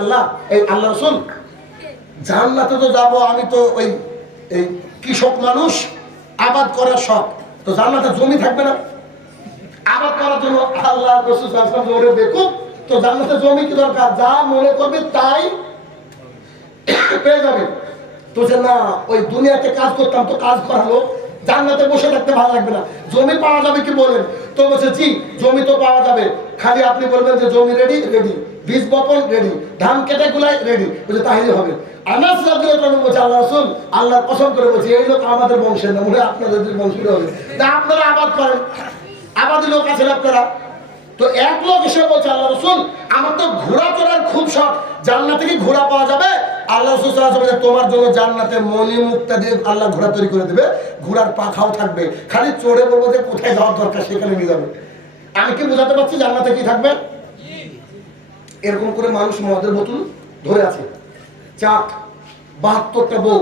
আল্লাহ এই আল্লাহ রাসূল জান্নাতে তো যাব, আমি তো ওই এই কৃষক মানুষ, আবাদ করার শখ, তো জান্নাতে জমি থাকবে না আবাদ করার জন্য। আল্লাহ রাসূল সাল্লাল্লাহু আলাইহি ওয়াসাল্লাম বেকুব, তো জান্নাতে জমি কি দরকার, যা মনে করবে তাই পেয়ে যাবে। তো যে না, ওই দুনিয়াতে কাজ করতাম তো কাজ করালো, জান্নাতে বসে থাকতে ভালো লাগবে না, জমি পাওয়া যাবে কি বলেন? তো বলছে জি জমি তো পাওয়া যাবে, খালি আপনি বলবেন যে জমি রেডি, রেডি, বীজ বপন রেডি, ধান কেটে গুলাই রেডি, বলছে তাহলে হবে। আনাস রাদিয়াল্লাহু আনহু বলছে আল্লাহ রাসূল, আল্লাহর কসম করে বলছে এই লোক আমাদের বংশের না, মনে হয় আপনাদের বংশের হবে, তা আপনারা আবাদ করেন, আবাদি লোক আছেন আপনারা। তো এক লোক এসে বলছে আল্লাহ রাসূল আমার তো ঘোড়া চড়ার খুব শখ, জান্নাতে কি ঘোড়া পাওয়া যাবে? আল্লাহ রাসূল সাল্লাল্লাহু আলাইহি ওয়াসাল্লাম তোমার জন্য জান্নাতে মণি মুক্তা দিয়ে আল্লাহ ঘোড়া তৈরি করে দেবে, ঘোড়ার পাখাও থাকবে, খালি চড়ে বলবো যে কোথায় যাওয়ার দরকার সেখানে নিয়ে যাবে। আমি কি বোঝাতে পারছি জান্নাতে কি থাকবে? এরকম করে মানুষ মদের বোতল ধরে আছে, চাক 72টা বউ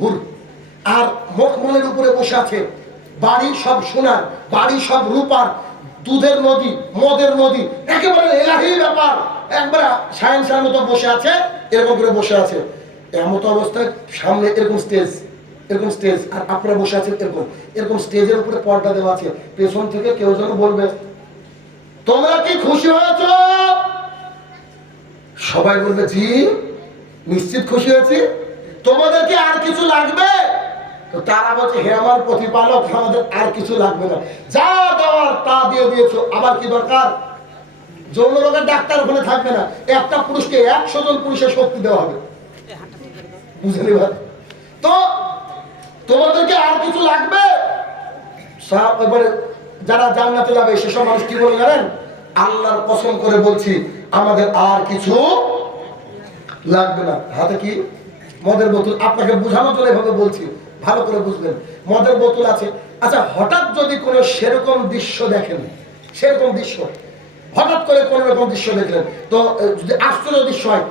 হুর, আর মখমলের উপরে বসে আছে, বাড়ি সব সোনার, বাড়ি সব রূপার, দুধের নদী, মদের নদী, একেবারে এলাহি ব্যাপার, একবারে সায়েন্সের মতো বসে আছে, এরকম করে বসে আছে। এমতো অবস্থায় সামনে এরকম স্টেজ, এরকম স্টেজ, আর আপনারা বসে আছেন এরকম, এরকম স্টেজের উপরে পর্দা দেওয়া আছে, পেছন থেকে কেউ যেন বলবে তোমরা কি খুশি হয়েছ? সবাই বলবে জি নিশ্চিত খুশি হয়েছি। তোমাদের কি আর কিছু লাগবে? তো তারা বলছে হে আমার প্রতিপালক, আমাদের আর কিছু লাগবে না, যা দেওয়ার তা দিয়ে দিয়েছো, আবার কি দরকার? যৌন রোগের ডাক্তার ওখানে থাকবে না, একটা পুরুষকে 100 জন পুরুষের শক্তি দেওয়া হবে, বুঝলি ভাই? তো তোমাদেরকে আর কিছু লাগবে? এবারে যারা জান্নাতে যাবে সেসব মানুষ কি বলে জানেন? আল্লাহর কসম করে বলছি আমাদের আর কিছু লাগবে না। হাতে কি? মদের বোতল। আপনাকে বোঝানোর জন্য এভাবে বলছি, ভালো করে বুঝবেন। মদের বোতল আছে। আচ্ছা, হঠাৎ যদি কোনো সেরকম দৃশ্য দেখেন, সেরকম দৃশ্য হঠাৎ করে কোন রকম দৃশ্য দেখলেন, তো যদি আশ্চর্য দৃশ্য হয়,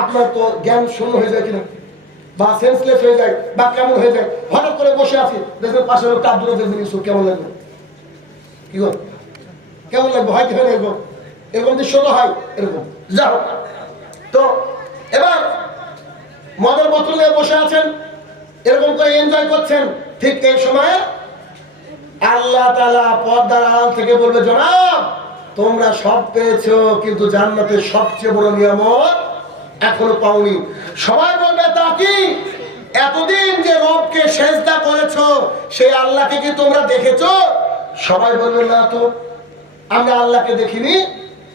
আপনার তো জ্ঞান শূন্য হয়ে যায় কিনা, বা সেন্সলেস হয়ে যায়, বা কেমন হয়ে যায়। হঠাৎ করে বসে আছি, দেখবেন পাশে লোকটা আব্দুল রাজ্জাক বিন ইউসুফ, কেমন লাগবে? কি গো কেমন লাগবে? হয় কি হয় না? এরকম দৃশ্য তো হয়, এরকম। যাও, তো এবার মদের বোতল নিয়ে বসে আছেন, এরকম করে এনজয় করছেন। ঠিক এই সময়ে আল্লাহ তাআলা পর্দার আড়াল থেকে বলবে জনাব তোমরা সব পেয়েছো, কিন্তু জান্নাতের সবচেয়ে বড় নিয়ামত এখনো পাওনি। সবাই বলবে তা কি? এতদিন যে রবকে সেজদা করেছো সেই আল্লাহকে কি তোমরা দেখেছো? সবাই বলবে না তো, আমরা আল্লাহকে দেখিনি।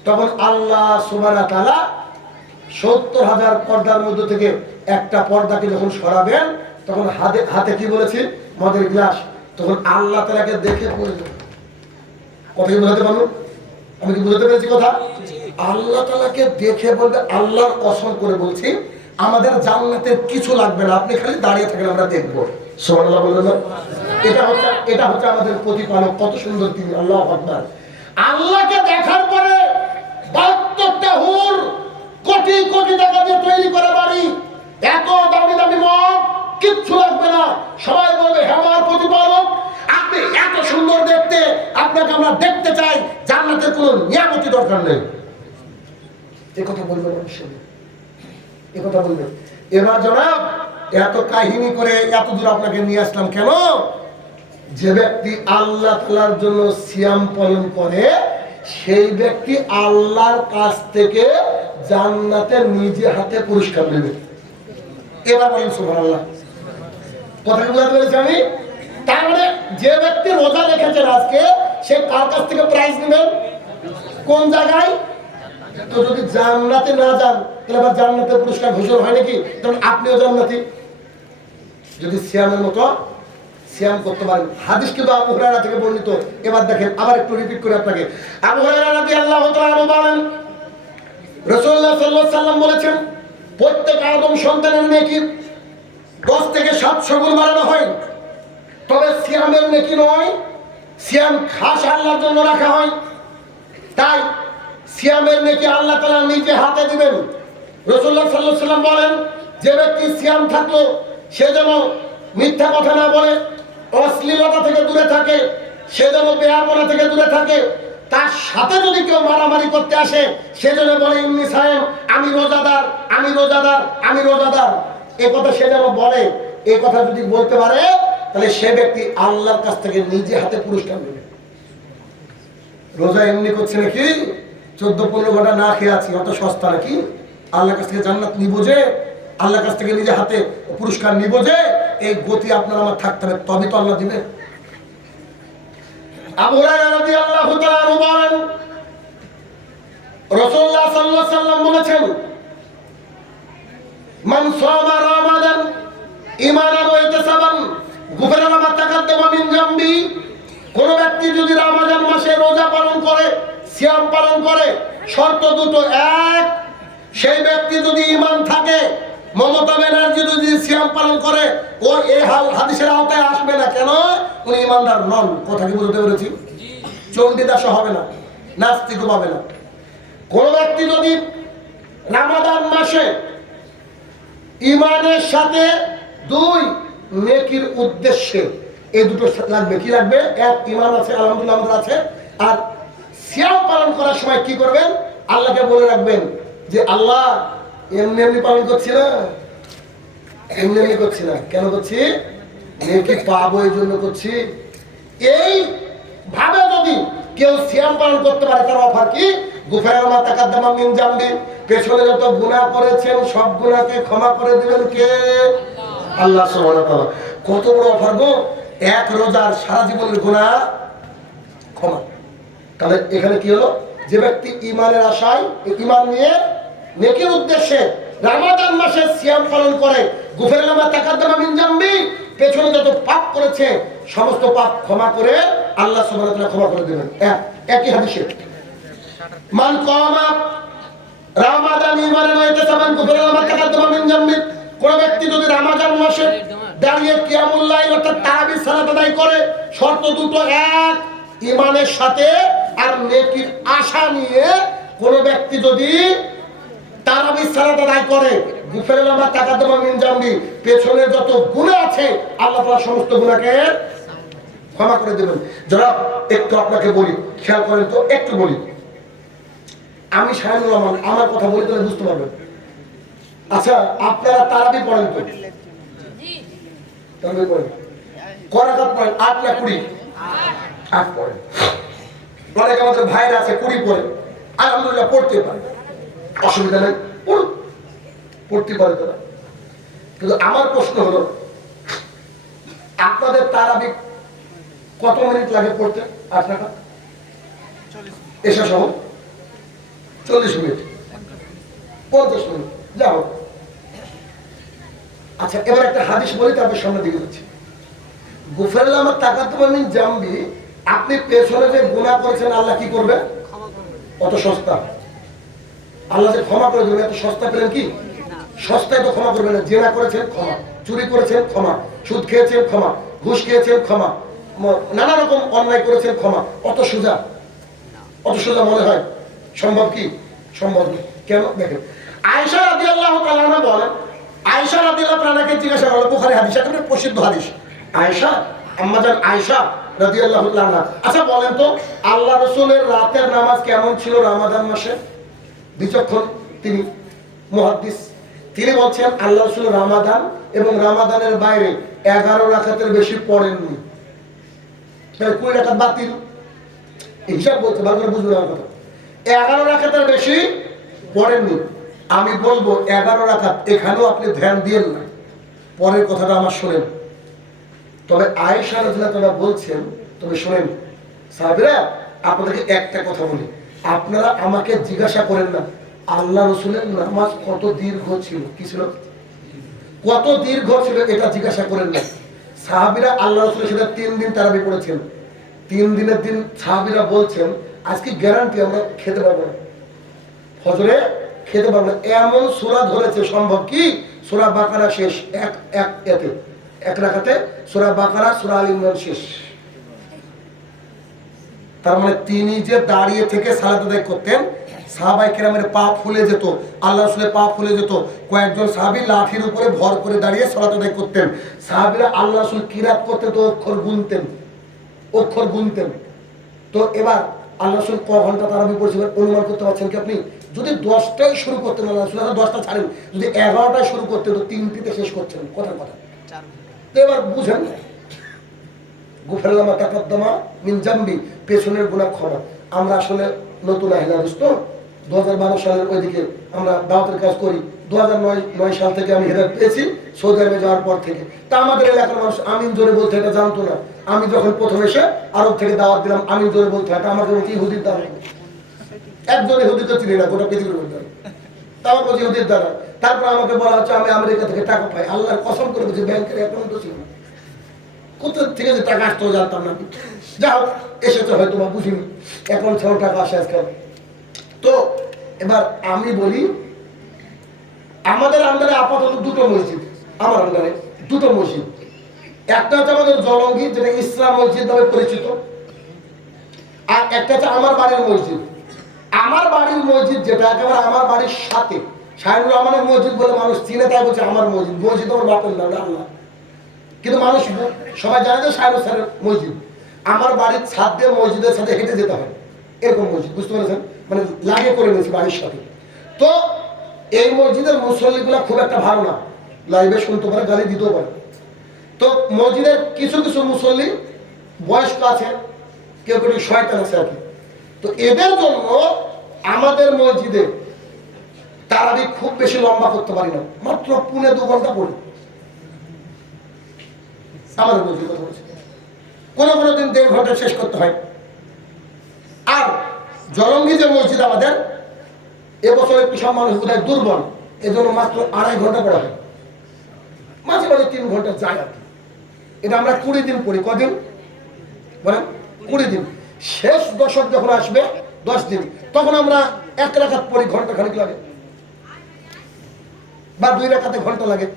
তখন আল্লাহ সুবহানাহু ওয়া তাআলা 70,000 পর্দার মধ্যে থেকে একটা পর্দাকে যখন সরাবেন, তখন হাতে কি বলেছি? মদের গ্লাস। তখন আল্লাহ তাআলাকে দেখে পড়ে যাবে। কথা কি বোঝাতে পারলো? আমি কি বুঝাতে পেরেছি কথা? আল্লাহ তাআলাকে দেখে বলবে আল্লাহর কসম করে বলছি আমাদের জান্নাতের কিছু লাগবে না, আপনি খালি দাঁড়িয়ে থাকেন, আমরা দেখবো। সুবহানাল্লাহ বলবেন না? এটা হচ্ছে আমাদের প্রতিপালক, কত সুন্দর তিনি। আল্লাহু আকবার। আল্লাহকে দেখার পরে 72টা হুর, কোটি কোটি টাকা দিয়ে তৈরি করা বাড়ি, এত দামি দামি মদ, কিচ্ছু লাগবে না। সবাই বলবে হে আমার প্রতিপালক আপনি এত সুন্দর দেখতে, আপনাকে আমরা দেখতে চাই, জান্নাতের কোনো নিয়ামতি দরকার নেই। এই কথা বলবেন অবশ্যই, এই কথা বলবেন। এবার জনাব এত কাহিনী করে এত দূর আপনাকে নিয়ে আসলাম কেন? যে ব্যক্তি আল্লাহ তাআলার জন্য সিয়াম পালন করে সেই ব্যক্তি আল্লাহর কাছ থেকে জান্নাতে নিজে হাতে পুরস্কার নেবে। এবার বলেন সুবহানাল্লাহ। কথা কি বুঝাতে পেরেছি আমি? তার মানে যে ব্যক্তি রোজা রেখেছেন আজকে, সে কার কাছ থেকে প্রাইজ নেবেন? কোন জায়গায়? তো যদি জান্নাতে না যান তাহলে আবার জান্নাতের পুরস্কার ঘোষণা হয় নাকি? তখন আপনিও জান্নাতি, যদি সিয়ামের মতো সিয়াম করতে পারেন। হাদিস কিন্তু আবু হুরায়রা থেকে বর্ণিত। এবার দেখেন, আবার একটু রিপিট করে আপনাকে। আবু হুরায়রা রাদিয়াল্লাহু তাআলা বলেন রাসূলুল্লাহ সাল্লাল্লাহু আলাইহি ওয়াসাল্লাম বলেছেন প্রত্যেক আদম সন্তানের নেকি 10 থেকে 700 গুণ বাড়ানো হয়, তবে সিয়ামের নেকি নয়। সিয়াম খাস আল্লাহর জন্য রাখা হয়, তাই সিয়ামের নেকি আল্লাহ তাআলা নিজে হাতে দিবেন। রাসূলুল্লাহ সাল্লাল্লাহু আলাইহি ওয়াসাল্লাম বলেন যে ব্যক্তি সিয়াম থাকলো সে যেন মিথ্যা কথা না বলে, অশ্লীলতা থেকে দূরে থাকে, সে যেন বেয়াপনা থেকে দূরে থাকে, তার সাথে যদি কেউ মারামারি করতে আসে, সেজন্য বলে ইন্নি সায়েম, আমি রোজাদার, আমি রোজাদার, আমি রোজাদার, এ কথা সে যেন বলে। এ কথা যদি বলতে পারে, তাহলে সে ব্যক্তি আল্লাহর কাছ থেকে নিজে হাতে পুরস্কার নেবে। রোজা এমনি করছে নাকি 14-15 ঘন্টা না খেয়ে আছি, অত সস্তা নাকি? আল্লাহর কাছ থেকে জান্নাত নিব যে, আল্লাহর কাছ থেকে নিজে হাতে পুরস্কার নিব যে, এই গতি আপনার আমার থাকতে হবে, তবে তো আল্লাহ দিবে। আবু হুরায়রা রাদিয়াল্লাহু তাআলা আনহু বলেন, রাসূলুল্লাহ সাল্লাল্লাহু আলাইহি ওয়াসাল্লাম বলেছেন, মান সামা রমাদান ঈমানান ওয়া ইহতিসাবান গুফিরা লাহু মা তাকাদ্দামা মিন যামবি। কোন ব্যক্তি যদি রমজান মাসে রোজা পালন করে, সিয়াম পালন করে, শর্ত দুটো। এক, সেই ব্যক্তি যদি ঈমান থাকে, মমতা ব্যানার্জি যদি সিয়াম পালন করে, ও এই হাদিসের আওতায় আসবে না। কেন? উনি ঈমানদার নন। কথা কি বুঝতে পেরেছি? চণ্ডীদাসও হবে না, নাস্তিকও পাবে না। কোন ব্যক্তি যদি রমাদান মাসে ঈমানের সাথে 2 নেকির উদ্দেশ্যে, এই দুটো লাগবে। কি লাগবে? এক, ঈমান আছে, আলহামদুলিল্লাহ আমাদের আছে। আর সিয়াম পালন করার সময় কি করবেন? আল্লাহকে বলে রাখবেন যে আল্লাহ, এমনি এমনি পালন করছি না, এমনি এমনি করছি না, কেন করছি? নেকি পাবো এই জন্য করছি। এই ভাবে যদি কেউ সিয়াম পালন করতে পারে, তার অফার কি? গুফিরা মা তাকাদ্দামা মিন যামবি, পেছনে যত গুনাহ করেছেন সব গুনাহকে ক্ষমা করে দিবেন কে? আল্লাহ সুবহানাহু ওয়া তাআলা। কত বড় অফার গো! এক রোজার সারা জীবনের গুনাহ ক্ষমা। তাহলে এখানে কি হলো? যে ব্যক্তি ঈমানের আশায়, ঈমান নিয়ে নেকির উদ্দেশ্যে রমাদান মাসে সিয়াম পালন করে, গুফিরা লাহু মা তাকাদ্দামা মিন যামবি, পেছনে যত পাপ করেছে সমস্ত পাপ ক্ষমা করে আল্লাহ সুবহানাহু ওয়া তাআলা ক্ষমা করে দেবেন। একই হাদিসে, মান কামা রমাদান ঈমানান ওয়া ইহতিসাবান গুফিরা লাহু মা তাকাদ্দামা মিন যামবি। কোন ব্যক্তি যদি রমজান মাসে দাঁড়িয়ে কিয়ামুল লাইল অর্থাৎ তারাবির সালাত আদায় করে, শর্ত দুটো। এক, ঈমানের সাথে আর নেকির আশা নিয়ে কোন ব্যক্তি যদি তারাবির সালাত আদায় করে, গুফিরা লাহু মা তাকাদ্দামা মিন যামবি, পেছনে যত গুনাহ আছে আল্লাহ তাআলা সমস্ত গুনাহকে ক্ষমা করে দেবেন। জনাব, একটু আপনাকে বলি, খেয়াল করেন তো, একটু বলি। আমি শাহিনুর রহমান, আমার কথা বলি তাহলে বুঝতে পারবেন। আচ্ছা, আপনারা তারাবি পড়েন তো? তারাবি পড়েন? কয় রাকাত পড়েন? 8 না 20? 8 পড়েন। অনেক আমাদের ভাইরা আছে 20 পড়ে, আলহামদুলিল্লাহ পড়তে পারে, অসুবিধা নেই, পড়তে পারে তারা। কিন্তু আমার প্রশ্ন হলো, আপনাদের তারাবি কত মিনিট লাগে পড়তে? 8 রাকাত এসা সহ 40 মিনিট, 50 মিনিট, যাও। আচ্ছা, এবার একটা হাদিস বলি, তারপর সামনের দিকে যাচ্ছি। গুফিরা লাহু মা তাকাদ্দামা মিন যামবি, আপনি পেছনে যে গুনাহ করেছেন আল্লাহ কি করবে? কত সস্তা! আল্লাহ যে ক্ষমা করে দেবে, এত সস্তা পেলেন কি? সস্তায় তো ক্ষমা করবে না। জেনা করেছেন ক্ষমা, চুরি করেছেন ক্ষমা, সুদ খেয়েছেন ক্ষমা, ঘুষ খেয়েছেন ক্ষমা, নানা রকম অন্যায় করেছেন ক্ষমা। অত সোজা, অত সোজা মনে হয়? সম্ভব কি? সম্ভব নেই। কেন? দেখেন, আয়েশা রাদিয়াল্লাহু তাআলা আনহা বলেন, আয়েশা রাদিয়াল্লাহু তাআলা আনহাকে জিজ্ঞাসা করা হলো, বুখারী হাদিস, একেবারে প্রসিদ্ধ হাদিস। আয়েশা, আম্মাজান আয়েশা রাদিয়াল্লাহু তাআলা আনহা, আচ্ছা বলেন তো, আল্লাহ রাসূলের রাতের নামাজ কেমন ছিল রমাদান মাসে? বিচক্ষণ তিনি, মুহাদ্দিস, তিনি বলছেন আল্লাহ রাসূল রমাদান এবং রমাদানের বাইরে 11 রাকাতের বেশি পড়েননি। তাহলে 20 রাকাত বাতিল। হিসাব বলতে ভালো করে বুঝবেন আমার কথা। 11 রাকাতের বেশি পড়েননি। আমি বলবো 11 রাকাত এখানেও আপনি ধ্যান দিয়েন না, পরের কথাটা আমার শোনেন। তবে আয়েশা রাদিয়াল্লাহু তাআলা বলছেন, তবে শোনেন সাহাবীরা, আপনাদেরকে একটা কথা বলি, আপনারা আমাকে জিজ্ঞাসা করেন না আল্লাহ রাসূলের নামাজ কত দীর্ঘ ছিল, কি ছিল, কত দীর্ঘ ছিল, এটা জিজ্ঞাসা করেন না। সাহাবীরা আল্লাহ রাসূলের সাথে 3 দিন তারাবি পড়েছেন। 3 দিনের দিন সাহাবীরা বলছেন আজকে গ্যারান্টি আমরা খেতে পারবো না, ফজরে খেতে পারবো না, এমন সূরা ধরেছে। সম্ভব কি? সূরা বাকারা শেষ, এক রাকাতে সূরা বাকারা, সূরা আল ইমরান শেষ। তার মানে তিনি যে দাঁড়িয়ে থেকে সালাত আদায় করতেন, সাহাবায়ে কেরামের পা ফুলে যেত, আল্লাহ রাসূলের পা ফুলে যেত। কয়েকজন সাহাবী লাঠির উপরে ভর করে দাঁড়িয়ে সালাত আদায় করতেন। সাহাবীরা আল্লাহ রাসূল কিরাত করতে তো অক্ষর গুনতেন। তো এবার আল্লাহ রসুল ক ঘন্টা তারাবি পড়ছিলেন অনুমান করতে পারছেন কি আপনি? যদি 10টায় শুরু করতেন আল্লাহ রসুল, 10টা ছাড়েন, যদি 11টায় শুরু করতেন তো 3টিতে শেষ করছেন, কথার কথা। তো এবার বুঝেন, গুফরাল্লামা তাকাদ্দামা মিন জামবি, পেছনের গুনাহ ক্ষমা। আমরা আসলে নতুন আহলে হাদিস তো 2012 সালের ওইদিকে আমরা দাওয়াতের কাজ করি। 2009 সাল থেকে আমি হেদায়েত পেয়েছি সৌদি আরবে যাওয়ার পর থেকে। তা আমাদের এলাকার মানুষ আমিন জোরে বলতে এটা জানতো না। আমি যখন প্রথম এসে আরব থেকে দাওয়াত দিলাম, আমিন জোরে বলতে এটা আমাকে বলছি ইহুদির দ্বারা। একজন ইহুদি তো চিনি না গোটা পৃথিবীর মধ্যে, তা আমার বলছি ইহুদির দ্বারা। তারপর আমাকে বলা হচ্ছে আমি আমেরিকা থেকে টাকা পাই। আল্লাহর কসম করে বলছি ব্যাংকের অ্যাকাউন্ট তো ছিল না, কোথা থেকে যে টাকা আসতো জানতাম না। যা হোক এসেছে হয়তো বা বুঝিনি, এখন ছাড়াও টাকা আসে আজকাল। তো এবার আমি বলি, আমাদের আন্ডারে আপাতত দুটো মসজিদ, আমার আন্ডারে দুটো মসজিদ। একটা হচ্ছে আমাদের জলঙ্গি, যেটা ইসলাম মসজিদ নামে পরিচিত, আর একটা হচ্ছে আমার বাড়ির মসজিদ। আমার বাড়ির মসজিদ যেটা একেবারে আমার বাড়ির সাথে, শাহিনুর রহমানের মসজিদ বলে মানুষ চিনে, তাই বলছে আমার মসজিদ। মসজিদ আমার বাপের নাম আল্লাহ, কিন্তু মানুষ সবাই জানে যে শাহিনুর স্যারের মসজিদ। আমার বাড়ির ছাদ দিয়ে মসজিদের সাথে হেঁটে যেতে হয়, এরকম মসজিদ, বুঝতে পেরেছেন? মানে লাগে করে নিয়েছি বাড়ির সাথে। তো এই মসজিদের মুসল্লিগুলো খুব একটা ভালো না, লাইভে শুনতে পারে, গালি দিতেও পারে। তো মসজিদের কিছু কিছু মুসল্লি বয়স্ক আছে, কেউ কেউ শয়তান আছে আর কি। তো এদের জন্য আমাদের মসজিদে তারাবি খুব বেশি লম্বা করতে পারি না, মাত্র 1.5-2 ঘন্টা পড়ি আমাদের মসজিদে। কোনো কোনো দিন 1.5 ঘন্টা শেষ করতে হয়। আর জলঙ্গি যে মসজিদ আমাদের, এবছর একটু সব মানুষ বোধহয় দুর্বল, এজন্য মাত্র 2.5 ঘন্টা পড়া হয়, মাঝে মাঝে 3 ঘন্টা যায় আর কি। এটা আমরা 20 দিন পড়ি। কদিন বলেন? 20 দিন। শেষ দশক যখন আসবে 10 দিন, তখন আমরা 1 রাকাত পড়ি, ঘন্টা খানিক লাগে, বা 2 রাকাতে ঘন্টা লাগে।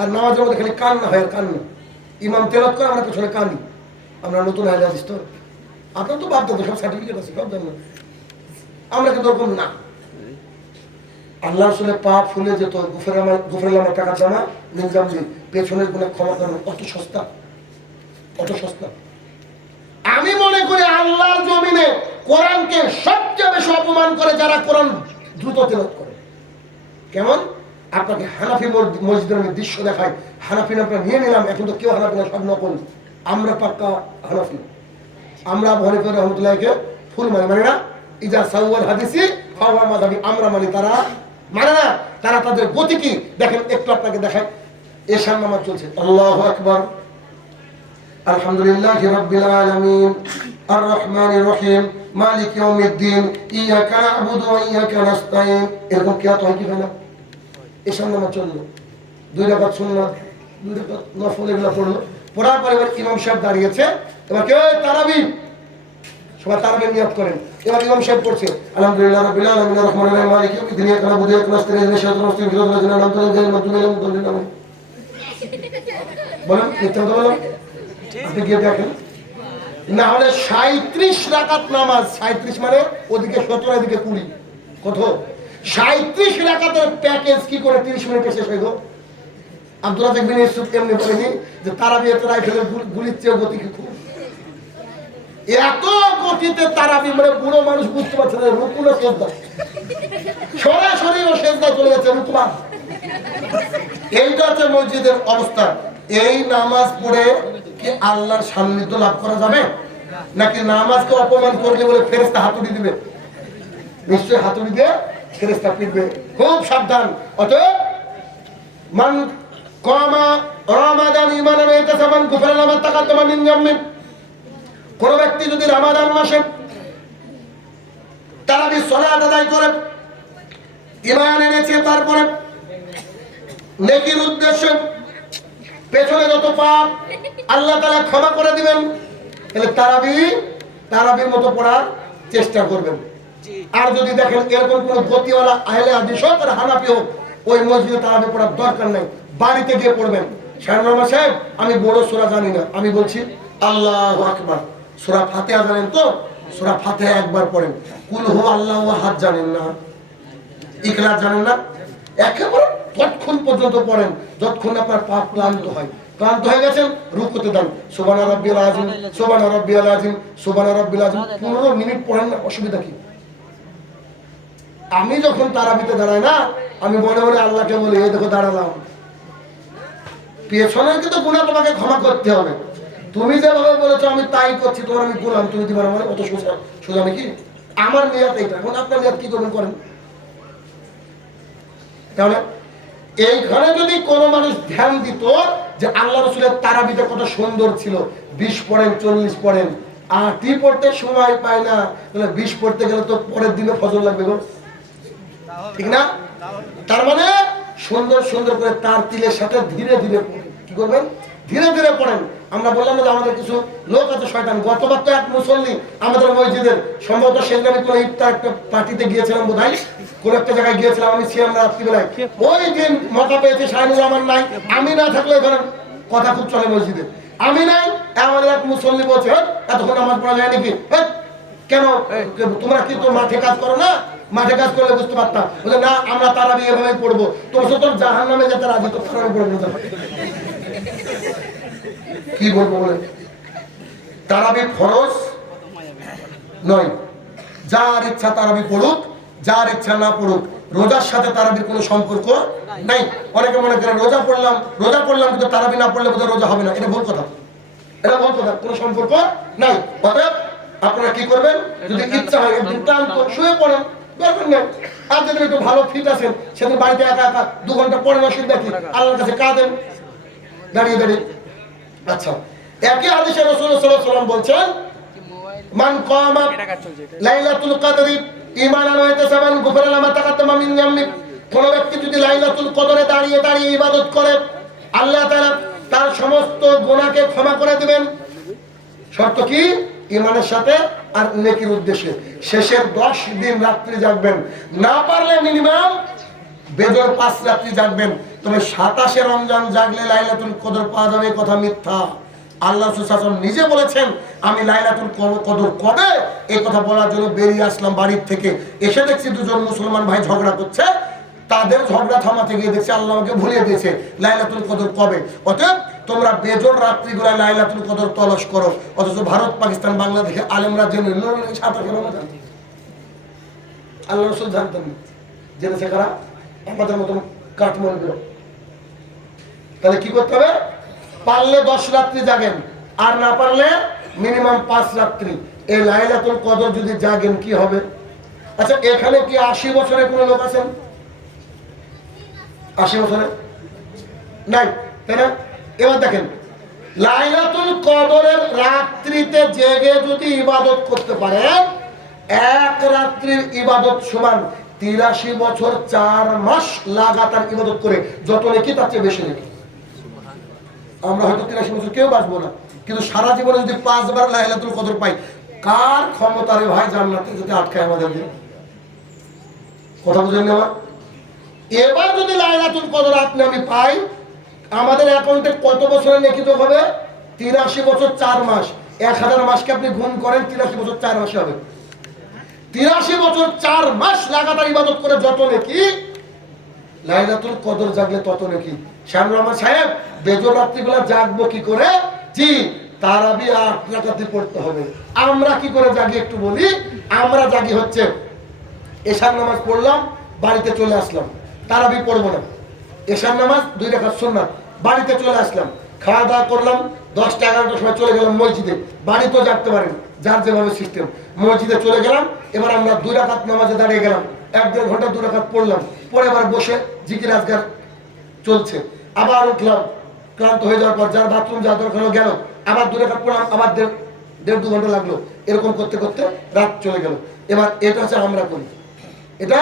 আর নামাজের মধ্যে খালি কান্না হয়, আর কান্না। ইমাম তেলাওয়াত করে, আমরা পেছনে কান্দি। আমরা নতুন আহলে হাদিস তো, আপনার তো বাপ দাদা সব সার্টিফিকেট আছে, সব জানেন। আমরা কিন্তু ওরকম না। আল্লাহ রাসূলের পা ফুলে যেত, গুফরাল্লামা তাকাদ্দামা মিন জামবি, পেছনের গুনাহ ক্ষমা করেন, কত সস্তা, কত সস্তা। আমি মনে করি আল্লাহর জমিনে কোরআনকে সবচেয়ে বেশি অপমান করে যারা কোরআন দ্রুত তেলাওয়াত করে। কেমন? আপনাকে হানাফি মসজিদের আমি দৃশ্য দেখাই, হানাফি নামটা নিয়ে নিলাম, এখন তো কেউ হানাফি না, সব নকল। আমরা পাক্কা হানাফি, আমরা আবু হানিফা রাহমাতুল্লাহকে ফুল মানে না। ইজা সাওয়াল হাদিসি ফাওয়া মাযহাবি, আমরা মানে, তারা মানে না। তারা তাদের গতি কি দেখেন, একটু আপনাকে দেখায়। এশার নামাজ চলছে, আল্লাহু আকবার, আলহামদুলিল্লাহি রাব্বিল আলামিন, আর রহমানির রহিম, মালিক ইয়াউমিদ্দিন, ইয়াকা না'বুদু ওয়া ইয়াকা নাস্তাইন। এরকম কিয়াত হয় কি হয় না? এশার নামাজ চললো, 2 রাকাত সুন্নাত, 2 রাকাত নফল, এগুলো পড়লো। পড়ার পরে এবার ইমাম সাহেব দাঁড়িয়েছে, এবার কে তারাবি, সবাই তারাবি নিয়ত করেন। এবার ইমাম সাহেব পড়ছে আলহামদুলিল্লাহ রাব্বিল আলামিন, আর রহমানির রহিম, মালিক ইয়াউমিদ্দিন, ইয়াকা না'বুদু ওয়া ইয়াকা নাস্তাইন, ইহদিনাস সিরাতাল মুস্তাকিম, সিরাতাল লাযিনা আন'আমতা আলাইহিম, গায়রিল মাগদুবি আলাইহিম ওয়ালা বলেন, মিথ্যা কথা বলেন? আপনি গিয়ে দেখেন। না হলে 37 রাকাত নামাজ, 37 মানে ওদিকে 17, এদিকে 20, কত? 37 রাকাতের প্যাকেজ কি করে 30 মিনিটে শেষ হয়ে গেল? আব্দুল রাজ্জাক বিন ইউসুফ এমনি বলেনি যে তারাবি রাইফেলের গুলির চেয়ে গতি খুব, এত গতিতে তারাবি, মানে বুড়ো মানুষ বুঝতে পারছে না রুকু না সেজদা, সরাসরি ও সেজদায় চলে যাচ্ছে, রুকুবা। এইটা হচ্ছে মসজিদের অবস্থা। এই নামাজ পড়ে কি আল্লাহর সান্নিধ্য লাভ করা যাবে? নাকি নামাজকে অপমান করলে বলে ফেরেশতা হাতুড়ি দিবে? নিশ্চয়ই হাতুড়ি দিয়ে ফেরেশতা পিটবে, খুব সাবধান। অতএব মান কামা রমাদান ঈমানান ওয়া ইহতিসাবান গুফিরা লাহু মা তাকাদ্দামা মিন যামবি, কোন ব্যক্তি যদি রমাদান মাসে তারাবি সালাত আদায় করে, ঈমান এনেছে, তারপরে নেকির উদ্দেশ্যে পেছনে যত পাপ আল্লাহ তাআলা ক্ষমা করে দিবেন, তাহলে তারাবির মতো পড়ার চেষ্টা করবেন। আর যদি দেখেন এরকম কোন গতিওয়ালা আহলে হাদিস হোক আর হানাফি হোক, ওই মসজিদে তারাবি পড়ার দরকার নাই, বাড়িতে গিয়ে পড়বেন। শাহরুর সাহেব, আমি বড় সূরা জানি না, আমি বলছি আল্লাহু আকবার। সূরা ফাতিহা জানেন তো? সূরা ফাতিহা একবার পড়েন। কুল হু আল্লাহু আহাদ জানেন না? ইখলাস জানেন না? একেবারে ততক্ষণ পর্যন্ত পড়েন যতক্ষণ আপনার পাপ ক্লান্ত হয়। ক্লান্ত হয়ে গেছেন, রুকুতে দেন সুবহান রাব্বিয়াল আযীম, সুবহান রাব্বিয়াল আযীম, সুবহান রাব্বিয়াল আযীম। 15 মিনিট পড়েন না, অসুবিধা কি? আমি যখন তারাবিতে দাঁড়াই না, আমি মনে মনে আল্লাহকে বলি, এই দেখো দাঁড়ালাম। পেছনের কিন্তু গুনাহ তোমাকে ক্ষমা করতে হবে। তুমি যেভাবে বলেছো আমি তাই করছি, তোমার আমি গোলাম, তুমি দিবার আমার অত সোজা সোজা নাকি? আমার নিয়ত এইটা, এখন আপনার নিয়ত কি করবেন করেন। তাহলে এইখানে যদি কোনো মানুষ ধ্যান দিত যে আল্লাহ রসুলের তারাবিতে কত সুন্দর ছিল, 20 পড়েন 40 পড়েন, 8ই পড়তে সময় পায় না, তাহলে 20 পড়তে গেলে তো পরের দিনে ফজর লাগবে গো, ঠিক না? তার মানে সুন্দর সুন্দর করে তার তিলের সাথে ধীরে ধীরে কি করবেন, ধীরে ধীরে পড়েন। আমরা বললাম যে আমাদের কিছু লোক আছে শয়তান। গতবার তো এক মুসল্লি আমাদের মসজিদের, সম্ভবত সেদিন আমি কোনো ইফতার একটা পার্টিতে গিয়েছিলাম, বোধহয় কোন একটা জায়গায় গিয়েছিলাম, আমি ছিলাম রাত্রিবেলায়। ওই দিন মজা পেয়েছে শাহিনুর রহমান নাই, আমি না থাকলে এখানে কথা খুব চলে মসজিদে, আমি নাই, আমাদের এক মুসল্লি বলছে এতক্ষণ নামাজ পড়া যায় নাকি, কেন তোমরা কি তো মাঠে কাজ করো না? মাঠে কাজ করলে বুঝতে পারতাম। বলে না আমরা তারাবি এভাবে পড়বো, তোমার সাথে জাহান্নামে যেতে রাজি, তো তারাবি পড়বো না। কি বলবো বলে, তারাবি ফরজ নয়, যার ইচ্ছা তারাবি পড়ুক, যার ইচ্ছা না পড়ুক। রোজার সাথে তারাবির কোনো সম্পর্ক নাই। অনেকে মনে করেন রোজা পড়লাম কিন্তু তারাবি না পড়লে বোধহয় রোজা হবে না, এটা ভুল কথা, এটা ভুল কথা, কোনো সম্পর্ক নাই। অতএব আপনারা কি করবেন, যদি ইচ্ছা হয় একদিন ক্লান্ত শুয়ে পড়েন, দরকার নেই। আর যদি একটু ভালো ফিট আছেন, সেদিন বাড়িতে একা একা 2 ঘন্টা পড়েন, অসুবিধা কি? আল্লাহর কাছে কাঁদেন দাঁড়িয়ে দাঁড়িয়ে। আচ্ছা, একই হাদিসে রাসূলুল্লাহ সাল্লাল্লাহু আলাইহি ওয়াসাল্লাম বলছেন, মান কামা লাইলাতুল কদরি ঈমানান ওয়া ইহতিসাবান গুফিরা লাহু মা তাকাদ্দামা মিন যামবি। কোন ব্যক্তি যদি লাইলাতুল কদরে দাঁড়িয়ে দাঁড়িয়ে ইবাদত করে, আল্লাহ তাআলা তার সমস্ত গুনাহকে ক্ষমা করে দিবেন। শর্ত কি? ঈমানের সাথে আর নেকির উদ্দেশ্যে। শেষের 10 দিন রাত্রি জাগবেন, না পারলে মিনিমাম বেজর 5 রাত্রি জাগবেন। তবে 27শে রমজান জাগলে লাইলাতুল কদর পাওয়া যাবে, কথা মিথ্যা। আল্লাহ রাসূল নিজে বলেছেন, আমি লাইলাতুল কদর কবে এই কথা বলার জন্য বেরিয়ে আসলাম বাড়ির থেকে, এসে দেখছি 2 মুসলমান ভাই ঝগড়া করছে, তাদের ঝগড়া থামাতে গিয়ে দেখছি আল্লাহ আমাকে ভুলিয়ে দিয়েছে লাইলাতুল কদর কবে। অতএব তোমরা বেজর রাত্রিগুলা লাইলাতুল কদর তলাশ করো। অথচ ভারত, পাকিস্তান, বাংলাদেশে আলেমরা জেনে 27 রমজান আল্লাহ রাসূল জানতেন না, জেনেছে কারা? আমাদের মতন কাঠমান্ডু। তাহলে কি করতে হবে? পারলে 10 রাত্রি জাগেন, আর না পারলে মিনিমাম 5 রাত্রি। এই লাইলাতুল কদর যদি জাগেন কি হবে? আচ্ছা, এখানে কি 80 বছরের কোনো লোক আছেন? 80 বছরে নাই, তাই না? এবার দেখেন, লাইলাতুল কদরের রাত্রিতে জেগে যদি ইবাদত করতে পারেন, এক রাত্রির ইবাদত সমান 83 বছর 4 মাস লাগাতার ইবাদত করে যত নেকি তার চেয়ে বেশি নেকি। আমরা হয়তো 83 বছর কেউ বাঁচবো না, কিন্তু সারা জীবনে যদি 5 বার লাইলাতুল কদর পাই, কার ক্ষমতা রে ভাই জান্নাতে যদি আটকায় আমাদেরকে? কথা বুঝেন না? এবার যদি লাইলাতুল কদর আপনি আমি পাই, আমাদের অ্যাকাউন্টে কত বছরের নেকি যোগ হবে? 83 বছর 4 মাস। 1000 মাসকে আপনি গুণ করেন, 83 বছর 4 মাসে হবে। 83 বছর 4 মাস লাগাতার ইবাদত করে যত নেকি, লাইলাতুল কদর জাগলে তত নেকি। শামীম রহমান সাহেব, বেজর রাত্রিবেলা জাগবো কি করে? জি, তারাবি 8 রাকাত পড়তে হবে। আমরা কি করে জাগি একটু বলি। আমরা জাগি হচ্ছে, এশার নামাজ পড়লাম, বাড়িতে চলে আসলাম, তারাবি পড়বো না, এশার নামাজ 2 রাকাত সুন্নাত, বাড়িতে চলে আসলাম, খাওয়া দাওয়া করলাম, 10টা 11টার সময় চলে গেলাম মসজিদে। বাড়িতেও জাগতে পারেন, যার যেভাবে সিস্টেম। মসজিদে চলে গেলাম, এবার আমরা 2 রাকাত নামাজে দাঁড়িয়ে গেলাম, 1-1.5 ঘন্টা 2 রাকাত পড়লাম, পরে এবার বসে জিকির আজকার চলছে। আবার উঠলাম, ক্লান্ত হয়ে যাওয়ার পর যার বাথরুম যাওয়ার দরকার গেল, আবার 2 রাকাত পড়লাম, আবার 1.5-2 ঘন্টা লাগলো। এরকম করতে করতে রাত চলে গেল। এবার এটা হচ্ছে আমরা করি, এটা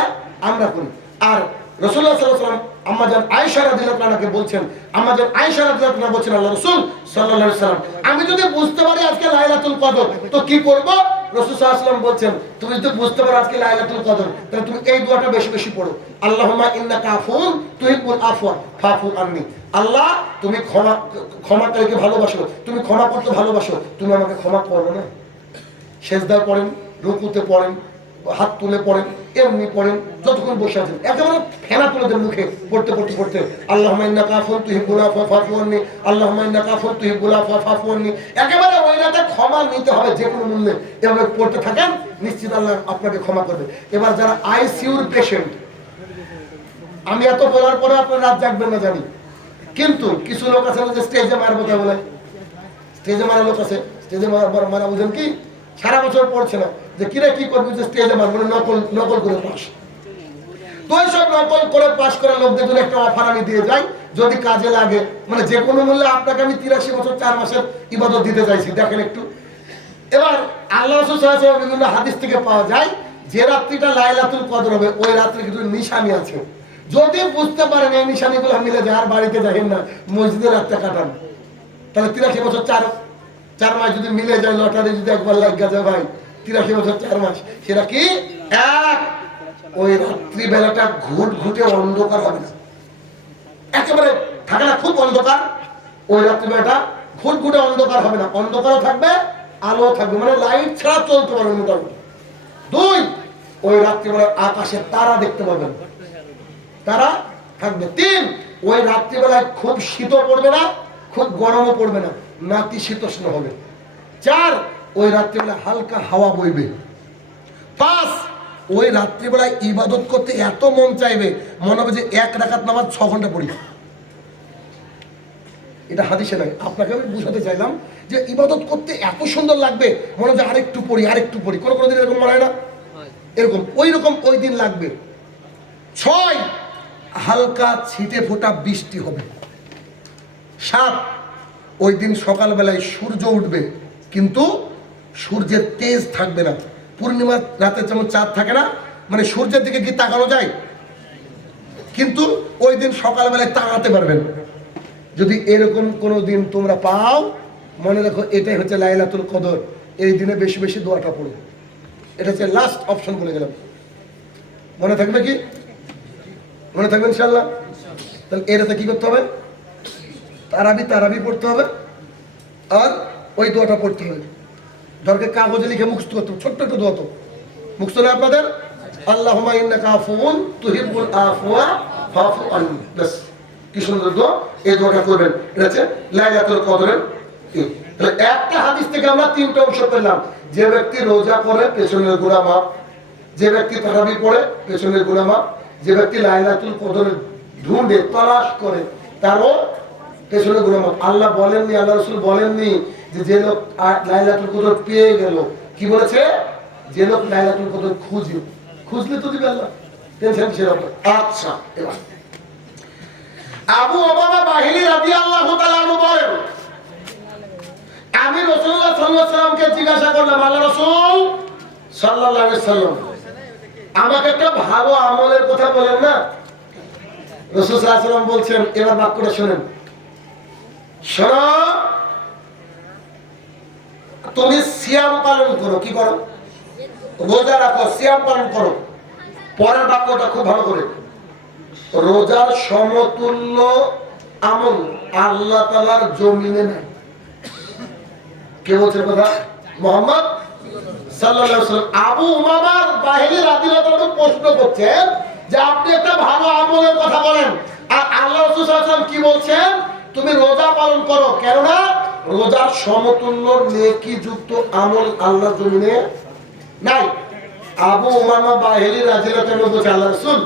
আমরা করি। আর রাসূলুল্লাহ সাল্লাল্লাহু আলাইহি ওয়াসাল্লাম আম্মাজান আয়েশা রাদিয়াল্লাহু আনহাকে বলছেন, আম্মাজান আয়েশা রাদিয়াল্লাহু আনহা বলছেন, আল্লাহ রাসূল সাল্লাল্লাহু আলাইহি ওয়াসাল্লাম, আমি যদি বুঝতে পারি আজকে লাইলাতুল কদর, তো কি করব? রাসূল সাল্লাল্লাহু আলাইহি ওয়াসাল্লাম বলছেন, তুমি যদি বুঝতে পারো আজকে লাইলাতুল কদর, তাহলে তুমি এই দোয়াটা বেশি বেশি পড়ো, আল্লাহুম্মা ইন্নাকা আফুন তুহিব্বুল আফওয়া ফাফু আননি। আল্লাহ, তুমি ক্ষমাকারীকে ভালোবাসো, তুমি ক্ষমা করতে ভালোবাসো, তুমি আমাকে ক্ষমা করো না। সেজদায় পড়েন, রুকুতে পড়েন, হাত তুলে পড়েন, এমনি পড়েন, যতক্ষণ বসে আছেন একেবারে ফেনা তুলে দেন মুখে পড়তে পড়তে পড়তে, আল্লাহুম্মা ইন্নাকা আফুউন তুহিব্বুল আফওয়া ফা'ফু আন্নি, আল্লাহুম্মা ইন্নাকা আফুউন তুহিব্বুল আফওয়া ফা'ফু আন্নি। একেবারে ওই রাতে ক্ষমা নিতে হবে যে কোনো মূল্যে। এভাবে পড়তে থাকেন, নিশ্চিত আল্লাহ আপনাকে ক্ষমা করবে। এবার যারা আইসিইউর পেশেন্ট, আমি এত বলার পরে আপনার রাত জাগবেন না জানি, কিন্তু কিছু লোক আছে যে স্টেজে মারবো তা বলে, স্টেজে মারা লোক আছে, স্টেজে মারা বুঝেন কি সারা বছর পড়ছে না, যে কিরে কি করবি যে স্টেজে মারবো, নকল করে পাস। তো সব নকল করে পাস করা লোকদের জন্য একটা অফার আমি দিয়ে যাই, যদি কাজে লাগে, মানে যে কোনো মূল্যে আপনাকে আমি 83 বছর 4 মাসের ইবাদত দিতে চাইছি, দেখেন একটু। এবার আল্লাহ রাসূল সাল্লাল্লাহু আলাইহি ওয়াসাল্লাম বিভিন্ন হাদিস থেকে পাওয়া যায় যে রাত্রিটা লাইলাতুল কদর হবে, ওই রাত্রে কিছু নিশানি আছে। যদি বুঝতে পারেন এই নিশানিগুলো মিলে যায়, আর বাড়িতে যাবেন না, মসজিদে রাতটা কাটান, তাহলে 83 বছর 4 মাস যদি মিলে যায়, লটারি যদি একবার লাগা যায় ভাই, 83 বছর 4 মাস, সেটা কি এক, ওই রাত্রি বেলাটা ঘুটঘুটে অন্ধকার হবে না, একেবারে থাকে না খুব অন্ধকার, ওই রাত্রি বেলাটা ঘুটঘুটে অন্ধকার হবে না, অন্ধকারও থাকবে আলো থাকবে, মানে লাইট ছাড়া চলতে পারবে মোটামুটি। 2, ওই রাত্রিবেলা আকাশে তারা দেখতে পাবেন, তারা থাকবে। 3, ওই রাত্রিবেলায় খুব শীতও পড়বে না, খুব গরমও পড়বে না, নাতিশীতোষ্ণ হবে। 4, ওই রাত্রিবেলায় হালকা হাওয়া বইবে। 5, ওই রাত্রিবেলায় ইবাদত করতে এত মন চাইবে, মনে হবে যে 1 রাকাত নামাজ 6 ঘন্টা পড়ি। এটা হাদিসে নাই, আপনাকে আমি বুঝাতে চাইলাম যে ইবাদত করতে এত সুন্দর লাগবে, মনে হয় আরেকটু পড়ি আরেকটু পড়ি। কোনো দিন এরকম মনে হয় না, এরকম ওই রকম ওই দিন লাগবে। 6, হালকা ছিটে ফোঁটা বৃষ্টি হবে। 7, ওই দিন সকালবেলায় সূর্য উঠবে, কিন্তু সূর্যের তেজ থাকবে না। পূর্ণিমার রাতে যেমন চাঁদ থাকে না, মানে সূর্যের দিকে কি তাকানো যায়, কিন্তু ওই দিন সকালবেলায় তাকাতে পারবেন। যদি এরকম কোনো দিন তোমরা পাও, মনে রাখো এটাই হচ্ছে লাইলাতুল কদর। এই দিনে বেশি বেশি দোয়াটা পড়ো, এটা হচ্ছে লাস্ট অপশন বলে গেলাম। মনে থাকবে কি? মনে থাকবে ইনশাআল্লাহ। তাহলে এটাতে কি করতে হবে? তারাবি পড়তে হবে, আর ওই দোয়াটা পড়তে হবে। দরকার কাগজে লিখে মুখস্থ করতে হবে, ছোট্ট একটু দোয়া, তো মুখস্থ না আপনাদের, আল্লাহুম্মা ইন্নাকা আফুউন তুহিব্বুল আফওয়া ফা'ফু আন্নি। বাস, কি সুন্দর দোয়া, এই দোয়াটা করবেন। এটা হচ্ছে লাইলাতুল কদরের। তাহলে একটা হাদিস থেকে আমরা 3টা অংশ পেলাম। যে ব্যক্তি রোজা করে পেছনের গুনাহ মাফ, যে ব্যক্তি তারাবি পড়ে পেছনের গুনাহ মাফ, যে ব্যক্তি লাইলাতুল কদরের ঢুঁড়ে তালাশ করে তারও পেছনের গুনাহ মাফ। আল্লাহ বলেননি, আল্লাহ রাসূল বলেননি যে লোক লাইলাতুল কদর পেয়ে গেল, কি বলেছে? যে লোক লাইলাতুল কদর খুঁজলে তো দিবে আল্লাহ, টেনশন সেরকম। আচ্ছা, এবার আবু উমামা বাহিলী রাদিয়াল্লাহু তাআলা আনহু বলেন, আমি রাসূলুল্লাহ সাল্লাল্লাহু আলাইহি ওয়াসাল্লামকে জিজ্ঞাসা করলাম, আল্লাহ রাসূল সাল্লাল্লাহু আলাইহি ওয়াসাল্লাম, আমাকে একটা ভালো আমলের কথা বলেন না। রাসূল সাল্লাল্লাহু আলাইহি ওয়াসাল্লাম বলছেন, এবার বাক্যটা শুনেন, শোনো, তুমি সিয়াম পালন করো। কি করো? রোজা রাখো, সিয়াম পালন করো। পরের বাক্যটা খুব ভালো করে, রোজার সমতুল্য আমল আল্লাহ তাআলার জমিনে নাই। কে বলছে কথা? মুহাম্মদ সাল্লাল্লাহু আলাইহি ওয়াসাল্লাম। আবু উমামা বাহিলী রাদিয়াল্লাহু তাআলা প্রশ্ন করছেন যে আপনি একটা ভালো আমলের কথা বলেন, আর আল্লাহ রাসূল সাল্লাল্লাহু আলাইহি ওয়াসাল্লাম কি বলছেন? তুমি রোজা পালন করো, কেননা রোজার সমতুল্য নেকি যুক্ত আমল আল্লাহর জমিনে নাই। আবু উমামা বাহিলী রাদিয়াল্লাহু তাআলা বলছে, আল্লাহ রাসূল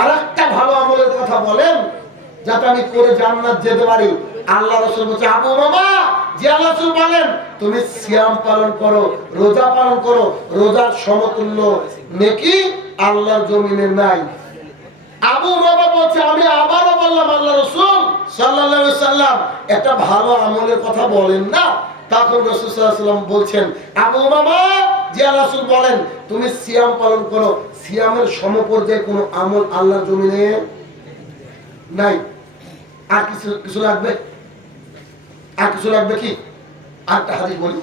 আরেকটা ভালো আমলের কথা বলেন যাতে আমি করে জান্নাত যেতে পারি। আল্লাহ রাসূল বলছে, আবু উমামা, যে আল্লাহ রাসূল বলেন তুমি সিয়াম পালন করো, রোজা পালন করো, রোজার সমতুল্য নেকি আল্লাহর জমিনে নাই। আবু উমামা বলছে, আমি আবারও বললাম, আল্লাহ রাসূল সাল্লাল্লাহু আলাইহি ওয়াসাল্লাম একটা ভালো আমলের কথা বলেন না। তখন রাসূল সাল্লাল্লাহু আলাইহি ওয়াসাল্লাম বলছেন, আবু উমামা, যে আল্লাহ রাসূল বলেন তুমি সিয়াম পালন করো, সিয়ামের সমপর্যায়ে কোনো আমল আল্লাহর জমিনে নাই। আর কিছু লাগবে? আর কিছু লাগবে কি? আরেকটা হাদিস বলি।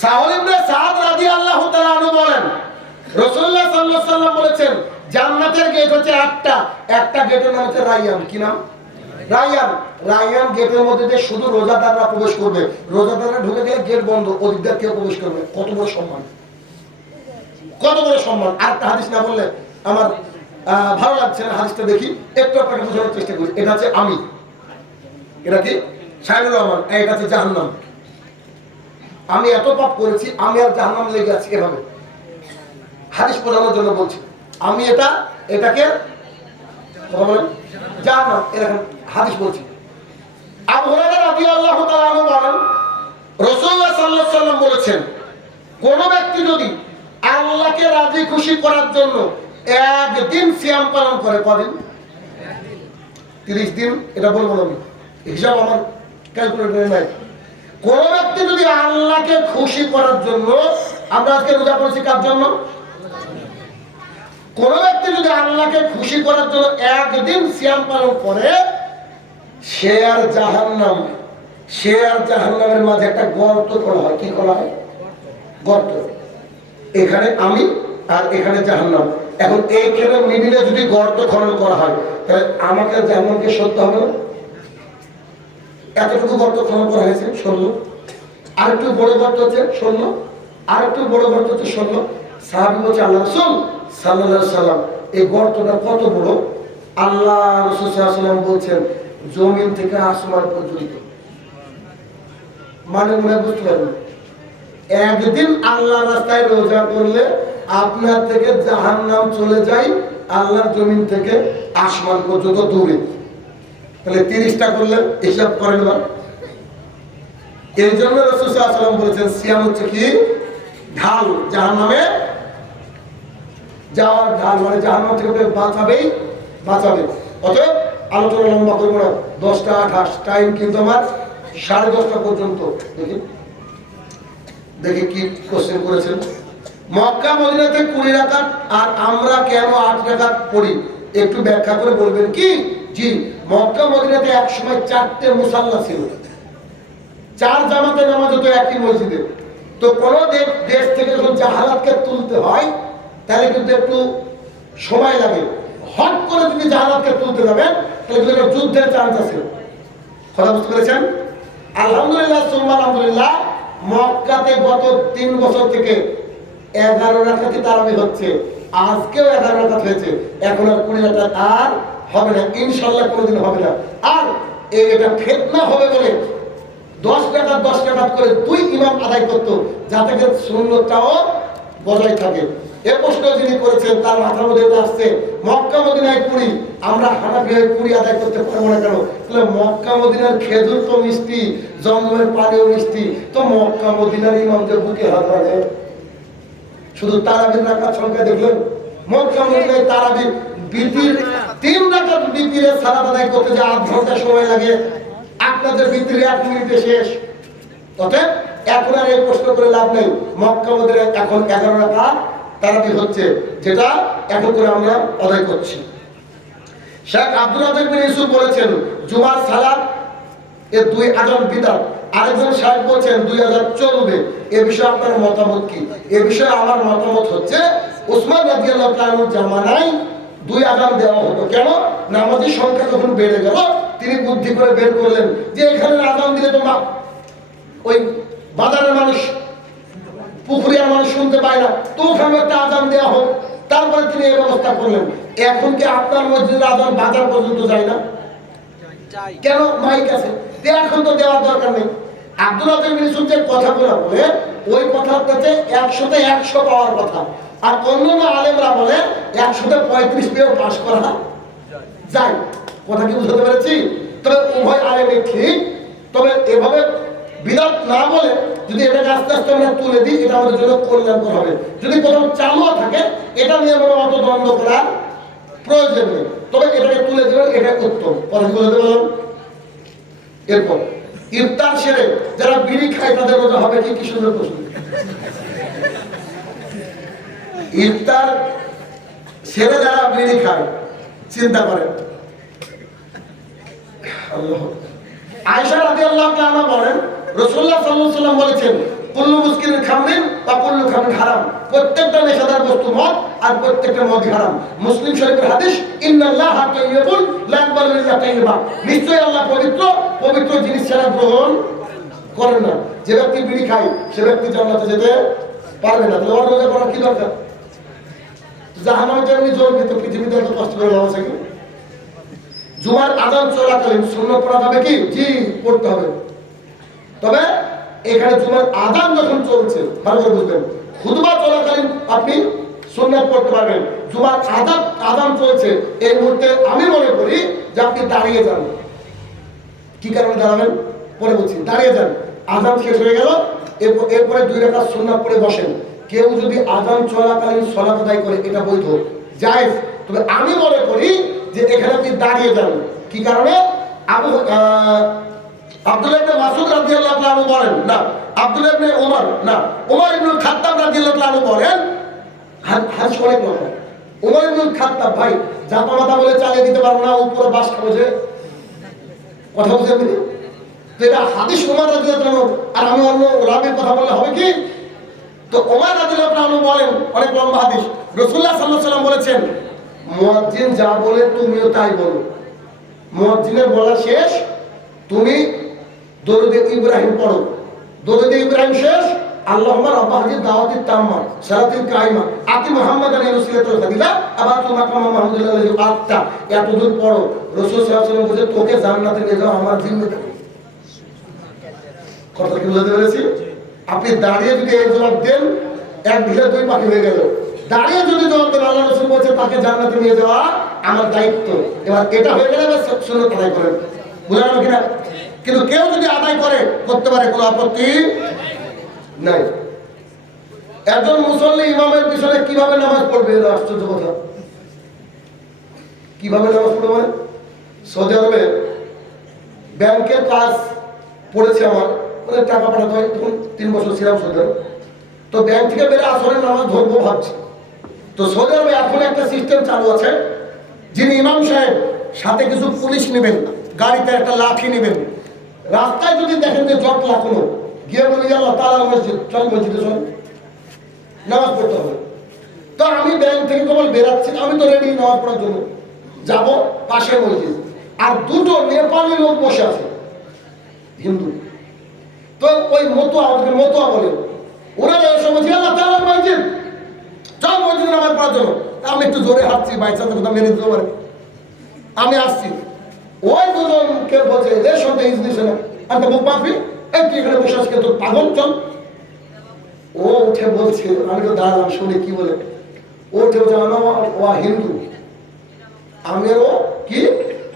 সাহল ইবনে সাদ রাদিয়াল্লাহু তাআলা আনহু বলেন, রাসূলুল্লাহ সাল্লাল্লাহু আলাইহি ওয়াসাল্লাম বলেছেন, জান্নাতের গেট হচ্ছে 8টা। একটা গেটের নাম হচ্ছে রায়্যান। কি নাম? রায়্যান। রায়্যান গেটের মধ্যে দিয়ে শুধু রোজাদাররা প্রবেশ করবে, রোজাদাররা ঢুকে গেলে গেট বন্ধ, ওদিকটা কেউ প্রবেশ করবে। কত বড় সম্মান! কত বড় সম্মান। আর একটা হাদিস না বললে আমার ভালো লাগছে না, হাদিসটা দেখি একটু আপনাকে বোঝানোর চেষ্টা করি। এটা হচ্ছে আমি, এটা কি সাইনুর রহমান, এটা হচ্ছে জাহান্নাম। আমি এত পাপ করেছি, আমি আর জাহান্নাম লেগে আছি। এভাবে হাদিস বোঝানোর জন্য বলছি। আমি এটাকে কথা বলেন জাহান্নাম, এরকম হাদিস বলছি। আবু হুরায়রা রাদিয়াল্লাহু তাআলা আনহু বলেন, রাসূলুল্লাহ সাল্লাল্লাহু আলাইহি ওয়াসাল্লাম বলেছেন, কোন ব্যক্তি যদি আল্লাহকে রাজি খুশি করার জন্য একদিন সিয়াম পালন করে, কদিন? 30 দিন। এটা বলবো আমি, হিসাব আমার ক্যালকুলেটরে নাই। কোন ব্যক্তি যদি আল্লাহকে খুশি করার জন্য, আমরা আজকে রোজা করেছি কার জন্য? কোন ব্যক্তি যদি আল্লাহকে খুশি করার জন্য একদিন সিয়াম পালন করে, সে আর জাহান্নামের মাঝে একটা গর্ত করা হয়। কি করা হয়? গর্ত। এখানে আমি আর এখানে জাহান্নাম। এখন এইখানে মিডিলে যদি গর্ত খনন করা হয়, তাহলে আমাকে জাহান্নামকে সরতে হবে না? এতটুকু গর্ত খনন করা হয়েছে, সরল। আরেকটু বড় গর্ত হচ্ছে, সরল। আরেকটু বড় গর্ত হচ্ছে, সরল। সাহাবী বলছে, আল্লাহ রাসূল সাল্লাল্লাহু আলাইহি ওয়াসাল্লাম, এই গর্তটা কত বড়? আল্লাহ রাসূল সাল্লাল্লাহু আলাইহি ওয়াসাল্লাম বলছেন, জমিন থেকে আসমান পর্যন্ত। মানে মনে বুঝতে পারবেন, একদিন আল্লাহর রাস্তায় রোজা করলে আপনার থেকে জাহান্নাম চলে যায় আল্লাহর জমিন থেকে আসমান পর্যন্ত দূরে। তাহলে 30টা করলে হিসাব করেন না। এই জন্য রাসূল সাল্লাল্লাহু আলাইহি ওয়াসাল্লাম বলেছেন, সিয়াম হচ্ছে কি? ঢাল, জাহান্নামে যাওয়ার ঢাল। মানে জাহান্নাম থেকে বাঁচাবে। অতএব আলোচনা লম্বা করবো না, 10টা 28 টাইম কিন্তু আমার 10:30 পর্যন্ত। দেখি কি কোশ্চেন করেছেন। মক্কা মদিনাতে 20 রাকাত, আর আমরা কেন 8 রাকাত পড়ি, একটু ব্যাখ্যা করে বলবেন কি? জি, মক্কা মদিনাতে এক সময় 4টে মুসাল্লা ছিল, 4 জামাতে নামাজ হতো একই মসজিদে। তো কোন দেশ থেকে যখন জাহালাতকে তুলতে হয়, তাহলে কিন্তু একটু সময় লাগে। হট করে যদি জাহালাতকে তুলতে যাবেন, তাহলে কিন্তু যুদ্ধের চান্স আছে। কথা বুঝতে পেরেছেন? আলহামদুলিল্লাহ সুম্মা আলহামদুলিল্লাহ, মক্কাতে গত 3 বছর থেকে 11 রাকাতই তারাবি হচ্ছে। আজকেও 11 রাকাত হয়েছে। এখন আর 20 রাকাত আর হবে না, ইনশাআল্লাহ কোনোদিন হবে না। আর এটা ফিতনা হবে বলে 10 রাকাত করে 2 ইমাম আদায় করতো, যাতে করে সুন্নতটাও বজায় থাকে। এই প্রশ্ন যিনি করেছেন তার মাথার মধ্যে এটা আসছে, মক্কা মদিনায় 20, আমরা হানাফি হয়ে 20 আদায় করতে পারবো না কেন? তাহলে মক্কা মদিনার খেজুর তো মিষ্টি, জমজমের পানিও মিষ্টি, তো মক্কা মদিনার ইমামদের বুকে হাত রাখে। শুধু তারাবির রাকাত সংখ্যা দেখলেন, মক্কা মদিনায় তারাবির বিতির 3 রাকাত বিতিরের সালাত আদায় করতে যে 8 ঘন্টা সময় লাগে, আপনাদের বিতির 1 মিনিটে শেষ। অতএব এখন আর এই প্রশ্ন করে লাভ নেই। মক্কা মদিনায় এখন 11 রাকাত তারাবি হচ্ছে, যেটা এখন করে আমরা আদায় করছি। শেখ আব্দুল রাজ্জাক বিন ইউসুফ বলেছেন, জুমার সালাত এর 2 আযান বিদআত। আরেকজন সাহেব বলছেন 2 আযান চলবে। এ বিষয়ে আপনার মতামত কি? এ বিষয়ে আমার মতামত হচ্ছে, উসমান রাদিয়াল্লাহু তাআলার জামানায় 2 আযান দেওয়া হতো। কেন? নামাজের সংখ্যা যখন বেড়ে গেল, তিনি বুদ্ধি করে বের করলেন যে এখানে আযান দিলে তো ওই বাজারের মানুষ, পুকুরিয়ার মানুষ শুনতে পায় না, তো ওখানে একটা আযান দেওয়া হোক। তারপরে তিনি এই ব্যবস্থা করলেন। এখন কি আপনার মসজিদের আযান বাজার পর্যন্ত যায় না? কেন? মাইক আছে, এখন তো দেওয়ার দরকার নেই। আব্দুল রাজ্জাক বিন ইউসুফ যে কথাগুলো বলে, ওই কথাটাতে 100তে 100 পাওয়ার কথা। আর অন্যান্য আলেমরা বলে 100তে 35 পেয়েও পাস করা যায়। কথা কি বুঝতে পেরেছি? তবে উভয় আলেমই ঠিক। তবে এভাবে বিদাত না বলে যদি এটাকে আস্তে আস্তে আমরা তুলে দিই, এটা আমাদের জন্য কল্যাণকর হবে। যদি কোথাও চালুও থাকে, এটা নিয়ে কোনো অত দ্বন্দ্ব করার প্রয়োজন নেই। তবে এটাকে তুলে দেবেন, এটা উত্তম। কথা কি বলতে বললাম? এরপর ইফতার সেরে যারা বিড়ি খায় তাদের রোজা হবে কি? কি সুন্দর প্রশ্ন। ইফতার সেরে যারা বিড়ি খায়, চিন্তা করেন। আয়েশা রাদিয়াল্লাহু তাআলা বলেন, রাসূলুল্লাহ সাল্লাল্লাহু আলাইহি ওয়াসাল্লাম বলেছেন, কুল্লু মুসকিরিন খামরিন ওয়া কুল্লু খামরিন হারাম। প্রত্যেকটা নেশাদার বস্তু মদ, আর প্রত্যেকটা মদ হারাম। মুসলিম শরীফের হাদিস, ইন্নাল্লাহা তাইয়্যিবুন লা ইয়াকবালু ইল্লা তাইয়্যিবা। নিশ্চয়ই আল্লাহ পবিত্র, পবিত্র জিনিস ছাড়া গ্রহণ করেন না। যে ব্যক্তি বিড়ি খায় সে ব্যক্তি জান্নাতে যেতে পারবে না। তাহলে ওর রোজা করার কি দরকার? জাহান্নামে যেমনি জ্বলবে, তো পৃথিবীতে এত কষ্ট করে লাভ আছে কি? জুমার আযান চলাকালীন সুন্নাত পড়া যাবে কি? জি, পড়তে হবে। তবে এখানে জুমার আযান যখন চলছে, ভালো করে বুঝবেন, খুতবা চলাকালীন আপনি সুন্নাত পড়তে পারবেন। জুমার আযান চলছে এই মুহূর্তে আমি মনে করি যে আপনি দাঁড়িয়ে যান। কি কারণে দাঁড়াবেন পরে বলছি। দাঁড়িয়ে যান, আযান শেষ হয়ে গেল, এরপরে 2 রাকাত সুন্নাত পড়ে বসেন। কেউ যদি আযান চলাকালীন সালাত আদায় করে, এটা বৈধ, জায়েজ। তবে আমি মনে করি যে এখানে আপনি দাঁড়িয়ে যান। কি কারণে? আব্দুল্লাহ ইবনে মাসউদ রাদিয়াল্লাহু তাআলা আনহু বলেন, না আব্দুল্লাহ ইবনে ওমর, না ওমর ইবনে খাত্তাব রাদিয়াল্লাহু তাআলা আনহু বলেন, হাদিস অনেক লম্বা। ওমর ইবনে খাত্তাব ভাই জাপা মাথা বলে চালিয়ে দিতে পারবো না, উপরে বাস খাবো যে, কথা বুঝে আপনি? তো এটা হাদিস ওমর রাদিয়াল্লাহু তাআলা, আর আমি অন্য রাবির কথা বললে হবে কি? তো ওমর রাদিয়াল্লাহু তাআলা বলেন, অনেক লম্বা হাদিস, রাসূলুল্লাহ সাল্লাল্লাহু আলাইহি ওয়াসাল্লাম বলেছেন, মুয়াজ্জিন যা বলে তুমিও তাই বলো। মুয়াজ্জিনের বলা শেষ, তুমি দরুদ ইব্রাহিম পড়ো। দরুদ ইব্রাহিম শেষ, আল্লাহুম্মা রাব্বা হাযিহি দাওয়াতি তাম্মা সালাতিল কাইমা আতি মুহাম্মাদান রাসূলুল্লাহ ফাদিলা আবাতু মাকামা মাহমুদুল্লাহ আলাইহি আত্তা, এতদূর পড়ো। রাসূল সাল্লাল্লাহু আলাইহি ওয়াসাল্লাম বলেছে, তোকে জান্নাতে নিয়ে যাও আমার জিম্মেদারি। কথা কি বুঝতে পেরেছি? আপনি দাঁড়িয়ে যদি এই জবাব দেন, এক ঢিলে 2 পাখি হয়ে গেল। দাঁড়িয়ে যদি জবাব দেন, আল্লাহ রাসূল বলেছে তাকে জান্নাতে নিয়ে যাওয়া আমার দায়িত্ব। এবার এটা হয়ে গেলে সুন্নাত আদায় করেন, বুঝা গেল কিনা? কিন্তু কেউ যদি আদায় করে, করতে পারে, কোনো আপত্তি নাই। একজন মুসল্লি ইমামের পিছনে কিভাবে নামাজ পড়বে? আশ্চর্য কথা। কিভাবে নামাজ পড়বে মানে, সৌদি আরবে ব্যাংকের কাজ পড়েছে আমার, মানে টাকা পাঠাতে হয়, তখন 3 বছর ছিলাম সৌদি আরবে। তো ব্যাংক থেকে বেরে আসরের নামাজ ধরবো ভাবছি। তো সৌদি আরবে এখন একটা সিস্টেম চালু আছে, যিনি ইমাম সাহেব সাথে কিছু পুলিশ নেবেন, গাড়িতে একটা লাঠি নেবেন। রাস্তায় যদি দেখেন যে জট লাগানো, গিয়ে বলি আল্লাহ তাআলা মসজিদ, চল মসজিদে চল, নামাজ পড়তে হবে। তো আমি ব্যাংক থেকে কেবল বেরাচ্ছি, আমি তো রেডি নামাজ পড়ার জন্য যাব, পাশে মসজিদ, আর 2টো নেপালি লোক বসে আছে, হিন্দু। তো ওই মতুয়া, ওদেরকে মতুয়া বলে, ওরা এসে বলছি আল্লাহ তাআলা মসজিদ, চল মসজিদে নামাজ পড়ার জন্য। আমি একটু জোরে হাঁটছি, বাইচান্স কোথাও মেরে দিতে পারে, আমি আসছি। ওই দুজনকে বলছে, এর সঙ্গে ইজলিশে না, আমি মুখ পাবি, এই তুই এখানে বসে আজকে তোর পাগল, চল। ও উঠে বলছে, আমি তো দাঁড়ালাম শুনে কি বলে, ও উঠে বলছে ও হিন্দু, আমিও কি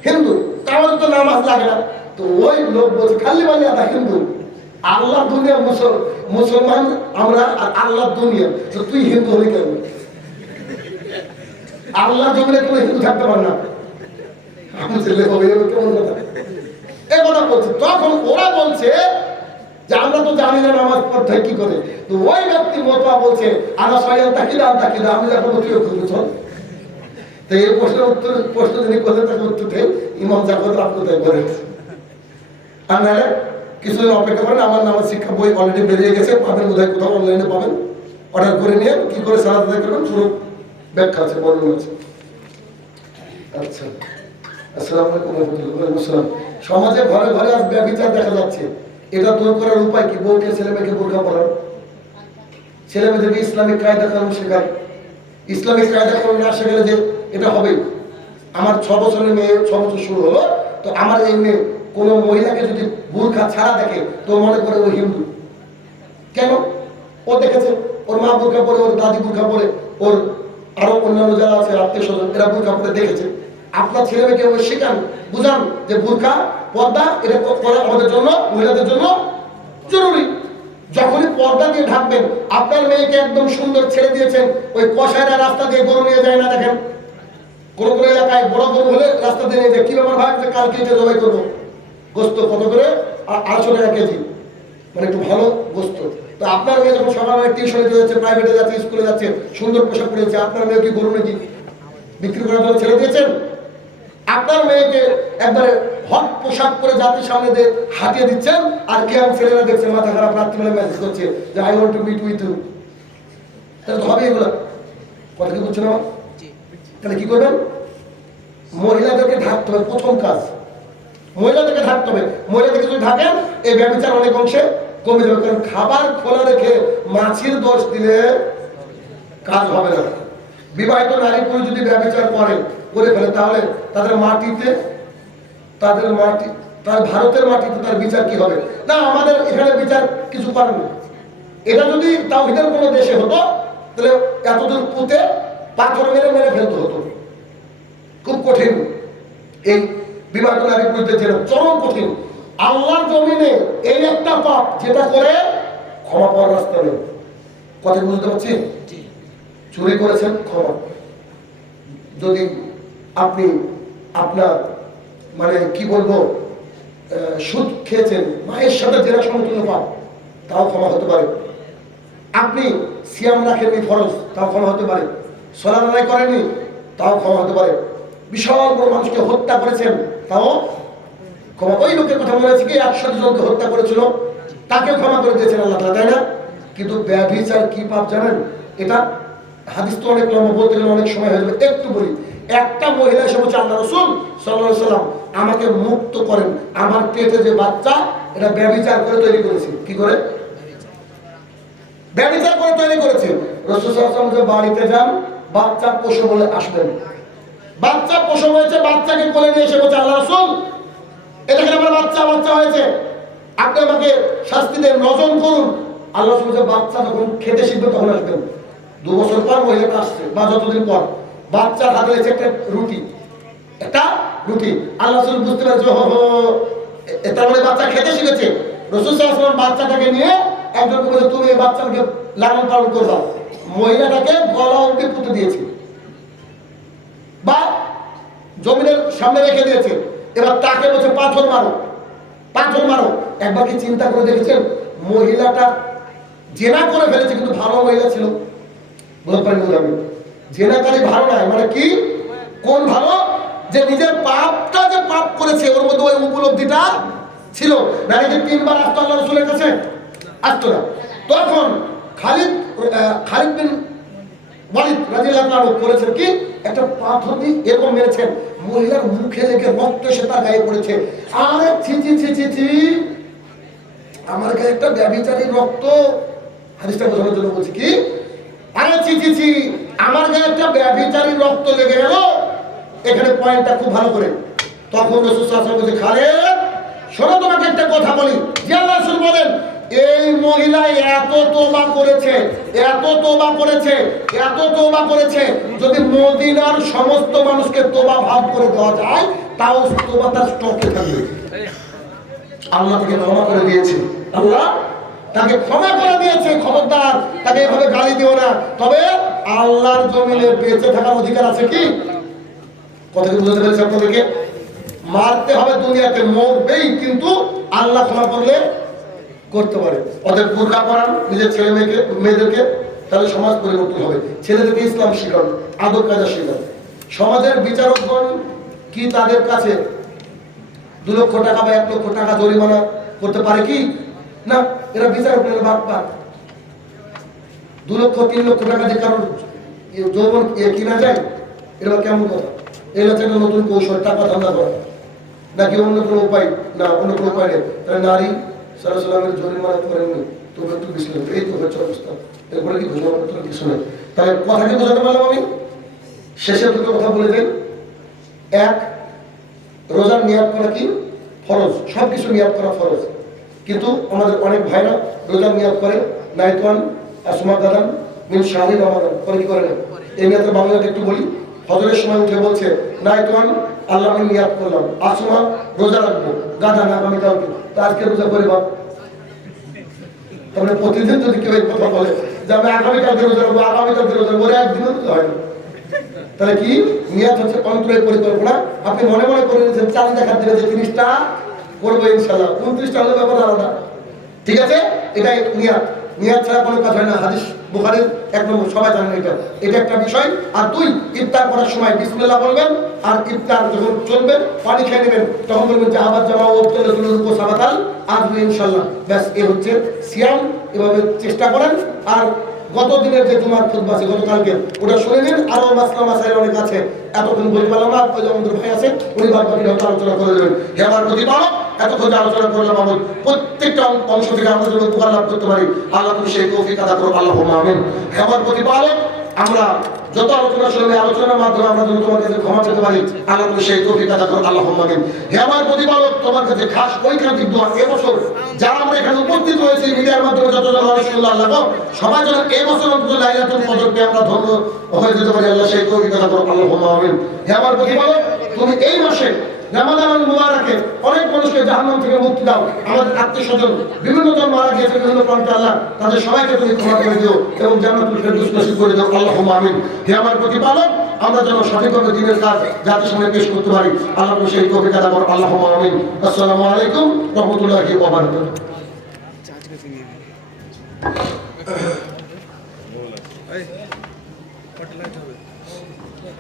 হিন্দু, তাহলে তো নামাজ লাগে না। তো ওই লোক বলছে, খালি বলি আদা হিন্দু, আল্লাহ দুনিয়া মুসলমান আমরা, আর আল্লাহ দুনিয়া, তো তুই হিন্দু হলি কেন? আল্লাহ জমিনে কোনো হিন্দু থাকতে পারে না। এই কথা বলছে। তখন ওরা বলছে যে আমরা তো জানি না নামাজ পড়তে কি করে। তো ওই ব্যক্তি মতোয়া বলছে, আনা সয়াল তাকিদা আমি যখন তুইও খুঁজে চল। তো এই প্রশ্ন যিনি করলেন তাকে উত্তর দেয়, ইমাম জাফর আপনি তাই বলেন। আর নাহলে কিছুদিন অপেক্ষা করেন, আমার নামাজ শিক্ষা বই অলরেডি বেরিয়ে গেছে, পাবেন বোধহয় কোথাও, অনলাইনে পাবেন। অর্ডার করে নিয়ে কি করে সালাত আদায় করবেন পুরো ব্যাখ্যা আছে, বর্ণনা আছে। আচ্ছা, আসসালামু আলাইকুম ওয়া রাহমাতুল্লাহি ওয়া বারাকাতুহু। সমাজে ঘরে ঘরে আজ ব্যভিচার দেখা যাচ্ছে, এটা দূর করার উপায় কি? বউকে ছেলে মেয়েকে বোরকা পরান, ছেলে মেয়েদেরকে ইসলামিক কায়দা কানুন শেখান। ইসলামিক কায়দা কানুন না শেখালে যে এটা হবেই। আমার 6 বছরের মেয়ে, 6 বছর শুরু হলো, তো আমার এই মেয়ে কোনো মহিলাকে যদি বোরকা ছাড়া দেখে, তো মনে করে ও হিন্দু। কেন? ও দেখেছে ওর মা বোরকা পরে, ওর দাদি বোরকা পরে, ওর আরো অন্যান্য যারা আছে আত্মীয় স্বজন, এরা বোরকা পরে দেখেছে। আপনার ছেলে মেয়েকে শেখান, বুঝান যে বোরকা পর্দা এটা করা আমাদের জন্য, মহিলাদের জন্য জরুরি। যখনই পর্দা দিয়ে ঢাকবেন, আপনার মেয়েকে একদম সুন্দর ছেড়ে দিয়েছেন, ওই কষায়রা রাস্তা দিয়ে গরু নিয়ে যায় না, দেখেন কোন কোন এলাকায় বড় গরু হলে রাস্তা দিয়ে নিয়ে যায়, কি ব্যাপার ভাই, কালকে এটা জবাই করবো, গোস্ত কত করে? 800 টাকা কেজি, মানে একটু ভালো গোস্ত। তো আপনার মেয়ে যখন সকালবেলা টিউশনে যাচ্ছে, প্রাইভেটে যাচ্ছে, স্কুলে যাচ্ছে, সুন্দর পোশাক পরেছে, আপনার মেয়ে কি গরু নাকি বিক্রি করার জন্য ছেড়ে দিয়েছেন? আপনার মেয়েকে একবারে হট পোশাক পরে জাতির সামনে দিয়ে হাতিয়ে দিচ্ছেন, আর কেমন ছেলেরা দেখছে মাথা খারাপ, রাত্রিবেলা মেসেজ করছে যে I want to meet with you. তাহলে তো হবে এগুলো, কথা কি বলছেন আমার? তাহলে কি করবেন? মহিলাদেরকে ঢাকতে হবে, প্রথম কাজ মহিলাদেরকে ঢাকতে হবে। মহিলাদেরকে যদি ঢাকেন, এই ব্যবচার অনেক অংশে কমে যাবে। কারণ খাবার খোলা রেখে মাছির দোষ দিলে কাজ হবে না। বিবাহিত নারী পুরুষ যদি ব্যভিচার করে ফেলে তাহলে তাদের ভারতের মাটিতে তার বিচার কি হবে? না, আমাদের এখানে বিচার কিছু করেন না। এটা যদি তাওহীদের কোনো দেশে হতো তাহলে এতদূর পুঁতে পাথর মেরে মেরে ফেলতে হতো। খুব কঠিন এই বিবাহিত নারী পুরুষদের জন্য, চরম কঠিন। আল্লাহর জমিনে এই একটা পাপ যেটা করে ক্ষমা পাওয়ার রাস্তা নেই। কথা বুঝতে পারছি? চুরি করেছেন, ক্ষমা। যদি আপনি আপনার মানে কি বলবো সুদ খেয়েছেন, মায়ের সাথে জেনা সমতুল্য পাপ, তাও ক্ষমা হতে পারে। আপনি সিয়াম রাখেননি ফরজ, তাও ক্ষমা হতে পারে। সালাত আদায় করেননি, তাও ক্ষমা হতে পারে। বিশাল বড় মানুষকে হত্যা করেছেন, তাও ক্ষমা। ওই লোকের কথা মনে আছে কি 100 জনকে হত্যা করেছিল, তাকে ক্ষমা করে দিয়েছেন আল্লাহ তাআলা, তাই না? কিন্তু ব্যভিচার কি পাপ জানেন? এটা হাদিস তো অনেক লম্বা, বলতে গেলে অনেক সময় হয়ে যাবে, একটু বলি। একটা মহিলা এসে বলছে, আল্লাহ রাসূল সাল্লাল্লাহু আলাইহি সাল্লাম আমাকে মুক্ত করেন, আমার পেটে যে বাচ্চা এটা ব্যভিচার করে তৈরি করেছে। কি করে? ব্যভিচার করে তৈরি করেছে। রাসূল সাল্লাল্লাহু আলাইহি ওয়াসাল্লাম বাড়িতে যান, বাচ্চা প্রসব বলে আসবেন। বাচ্চা প্রসব হয়েছে, বাচ্চাকে কোলে নিয়ে এসে বলছে, আল্লাহ রাসূল এটা দেখেন আমার বাচ্চা হয়েছে, আপনি আমাকে শাস্তি দেন, রজম করুন। আল্লাহ রাসূল বলছে বাচ্চা যখন খেতে শিখবে তখন আসবেন। 2 বছর পর মহিলাটা আসছে, বা যতদিন পর, বাচ্চার হাতে এসে একটা রুটি। আল্লাহ রাসূল বুঝতে পারছে, এটা মানে বাচ্চা খেতে শিখেছে। রাসূল সাল্লাল্লাহু আলাইহি ওয়াসাল্লাম বাচ্চাটাকে নিয়ে একজনকে বলে, তুমি এই বাচ্চাকে লালন পালন করবা। মহিলাটাকে গলা অবধি পুঁতে দিয়েছে বা জমিনের সামনে রেখে দিয়েছে। এবার তাকে বলছে পাথর মারো। একবার কি চিন্তা করে দেখেছেন, মহিলাটা জেনা করে ফেলেছে কিন্তু ভালো মহিলা ছিল? বলতে পারি আমি জেনাকারী ভালো নয়, মানে কি কোন ভালো? যে নিজের পাপটা যে পাপ করেছে ওর মধ্যে ওই উপলব্ধিটা ছিল। নারী যে 3 বার আসতো আল্লাহ রাসূলের কাছে, আসতো না। তখন খালিদ বিন ওয়ালিদ রাদিয়াল্লাহু আনহু করেছেন কি, একটা পাথর দিয়ে এরকম মেরেছেন, মহিলার মুখে লেগে রক্ত এসে তার গায়ে পড়েছে। আরে ছি, আমার গায়ে একটা ব্যভিচারীর রক্ত। হাদিসটা বোঝানোর জন্য বলছি কি, আরে ছি, আমার গায়ে একটা ব্যভিচারীর রক্ত লেগে গেল। এখানে পয়েন্টটা খুব ভালো করে। তখন রাসূল সাল্লাল্লাহু আলাইহি ওয়াসাল্লাম বলছে, খালিদ শোনো, তোমাকে একটা কথা বলি। যে আল্লাহ রাসূল বলেন, এই মহিলা এত তওবা করেছে, যদি মদিনার সমস্ত মানুষকে তওবা ভাগ করে দেওয়া যায় তাও তওবা তার স্টকে থাকবে। আল্লাহ তাকে ক্ষমা করে দিয়েছে, খবরদার তাকে এভাবে গালি দিও না। তবে আল্লাহর জমিনে বেঁচে থাকার অধিকার আছে কি? কথা কি বুঝতে পেরেছি আপনাদেরকে? মারতে হবে দুনিয়াতে, মরবেই, কিন্তু আল্লাহ ক্ষমা করলে করতে পারে। ওদের বুরকা পরান নিজের ছেলে মেয়েদেরকে, তাহলে সমাজ পরিবর্তন হবে। ছেলেদেরকে ইসলাম শিখান, আদব কায়দা শিখান। সমাজের বিচারকগণ কি তাদের কাছে 2 লক্ষ টাকা বা 1 লক্ষ টাকা জরিমানা করতে পারে কি? না, এরা বিচারক বাটপার। 2 লক্ষ 3 লক্ষ টাকা দিয়ে কারণ যৌবন কিনা যায়, এটা কেমন কথা? এটা হচ্ছে একটা নতুন কৌশল, টাকা ধান্দা করা, নাকি অন্য কোনো উপায়? না, অন্য কোনো উপায় নেই। তাহলে নারী সাল্লামের জরিমানা করেননি, তবে একটু বেশি লাগবে। এই তো হচ্ছে অবস্থা। এরপরে কি ঘোষণা করতে কিছু নেই। তাহলে কথা কি বোঝাতে পারলাম আমি? শেষে 2টো কথা বলে দেন। 1, রোজার নিয়াত করা কি ফরজ, সব কিছু নিয়াত করা ফরজ। কিন্তু আমাদের অনেক ভাইরা রোজার নিয়াত করে, নাইতওয়ান আসমা গাদান মিন শাহরি রমাদান করে, কি করে না? এই নিয়াতের বাংলাটা একটু বলি। হজরের সময় উঠে বলছে, নাইতওয়ান আল্লাহ আমি নিয়াত করলাম, আসমা রোজা রাখবো, গাদান আগামীকালকে। তা আজকে রোজা করে বাপ, তাহলে প্রতিদিন যদি কেউ এই কথা বলে যে আমি আগামীকালকে রোজা রাখবো, আগামীকালকে রোজা রাখবো, একদিনও রোজা হয় না। তাহলে কি নিয়াত হচ্ছে অন্তরের পরিকল্পনা। আপনি মনে করে নিয়েছেন চাঁদ দেখার দিনে যে 30টা করবো ইনশাল্লাহ, 29টা হলে ব্যাপার আলাদা। ঠিক আছে, এটাই নিয়াত ছাড়া কোনো কাজ হয় না। হাদিস বুখারীর 1 নম্বর, সবাই জানেন এটা একটা বিষয়। আর 2, ইফতার করার সময় বিসমিল্লাহ বলবেন, আর ইফতার যখন চলবে পানি খেয়ে নেবেন তখন বলবেন যে আবার জামা ওয়াক্তুল যুলুকু সাবাতাল আজমি ইনশাআল্লাহ। ব্যাস, এই হচ্ছে সিয়াম। এভাবে চেষ্টা করেন। আর গত দিনের যে জুমার খুতবা আছে গতকালকে, ওটা শুনে নিন। আরো মাসলা মাসাইল অনেক আছে, এতক্ষণ বলতে পারলাম না। ওই যে আমাদের ভাই আছে, উনি বাদ বাকি আলোচনা করে দেবেন। হে আমার প্রতিপালক, এতক্ষণ যে আলোচনা করলাম আমার প্রত্যেকটা অংশ থেকে আমরা যেন উপকার লাভ করতে পারি, আল্লাহ তুমি সেই তৌফিক আদা করো, আল্লাহুম্মা আমিন। হে আমার প্রতিপালক, আমরা যত আলোচনা শুনবে আলোচনার মাধ্যমে আমরা যদি তোমার কাছে ক্ষমা পেতে পারি, আল্লাহ তুমি সেই তৌফিক আতা করো, আল্লাহুম্মা আমিন। হে আমার প্রতিপালক, তোমার কাছে খাস ঐকান্তিক দোয়া, এবছর যারা আমরা এখানে উপস্থিত হয়েছি মিডিয়ার মাধ্যমে যতজন মানুষগুলো আল্লাহ গো, সবাই যেন এই বছর অন্তত লাইলাতুল কদর পেয়ে আমরা ধন্য হয়ে যেতে পারি, আল্লাহ সেই তৌফিক আতা করো, আল্লাহুম্মা আমিন। হে আমার প্রতিপালক, তুমি এই মাসে রমাদানুল মুবারাকে অনেক মানুষকে জাহান্নাম থেকে মুক্তি দাও। আমাদের আত্মীয়স্বজন বিভিন্ন জন মারা গিয়েছে বিভিন্ন প্রান্তে, আল্লাহ তাদের সবাইকে তুমি ক্ষমা করে দিও এবং জান্নাতুল ফেরদৌস নসিব করে দাও, আল্লাহুম্মা আমিন। হে আমার প্রতিপালক, আমরা যেন সঠিকভাবে দিনের কাজ জাতির সামনে পেশ করতে পারি, আল্লাহ তুমি সেই তৌফিক আতা করো, আল্লাহুম্মা আমিন। আসসালামু আলাইকুম ওয়া রাহমাতুল্লাহি ওয়া বারাকাতুহু।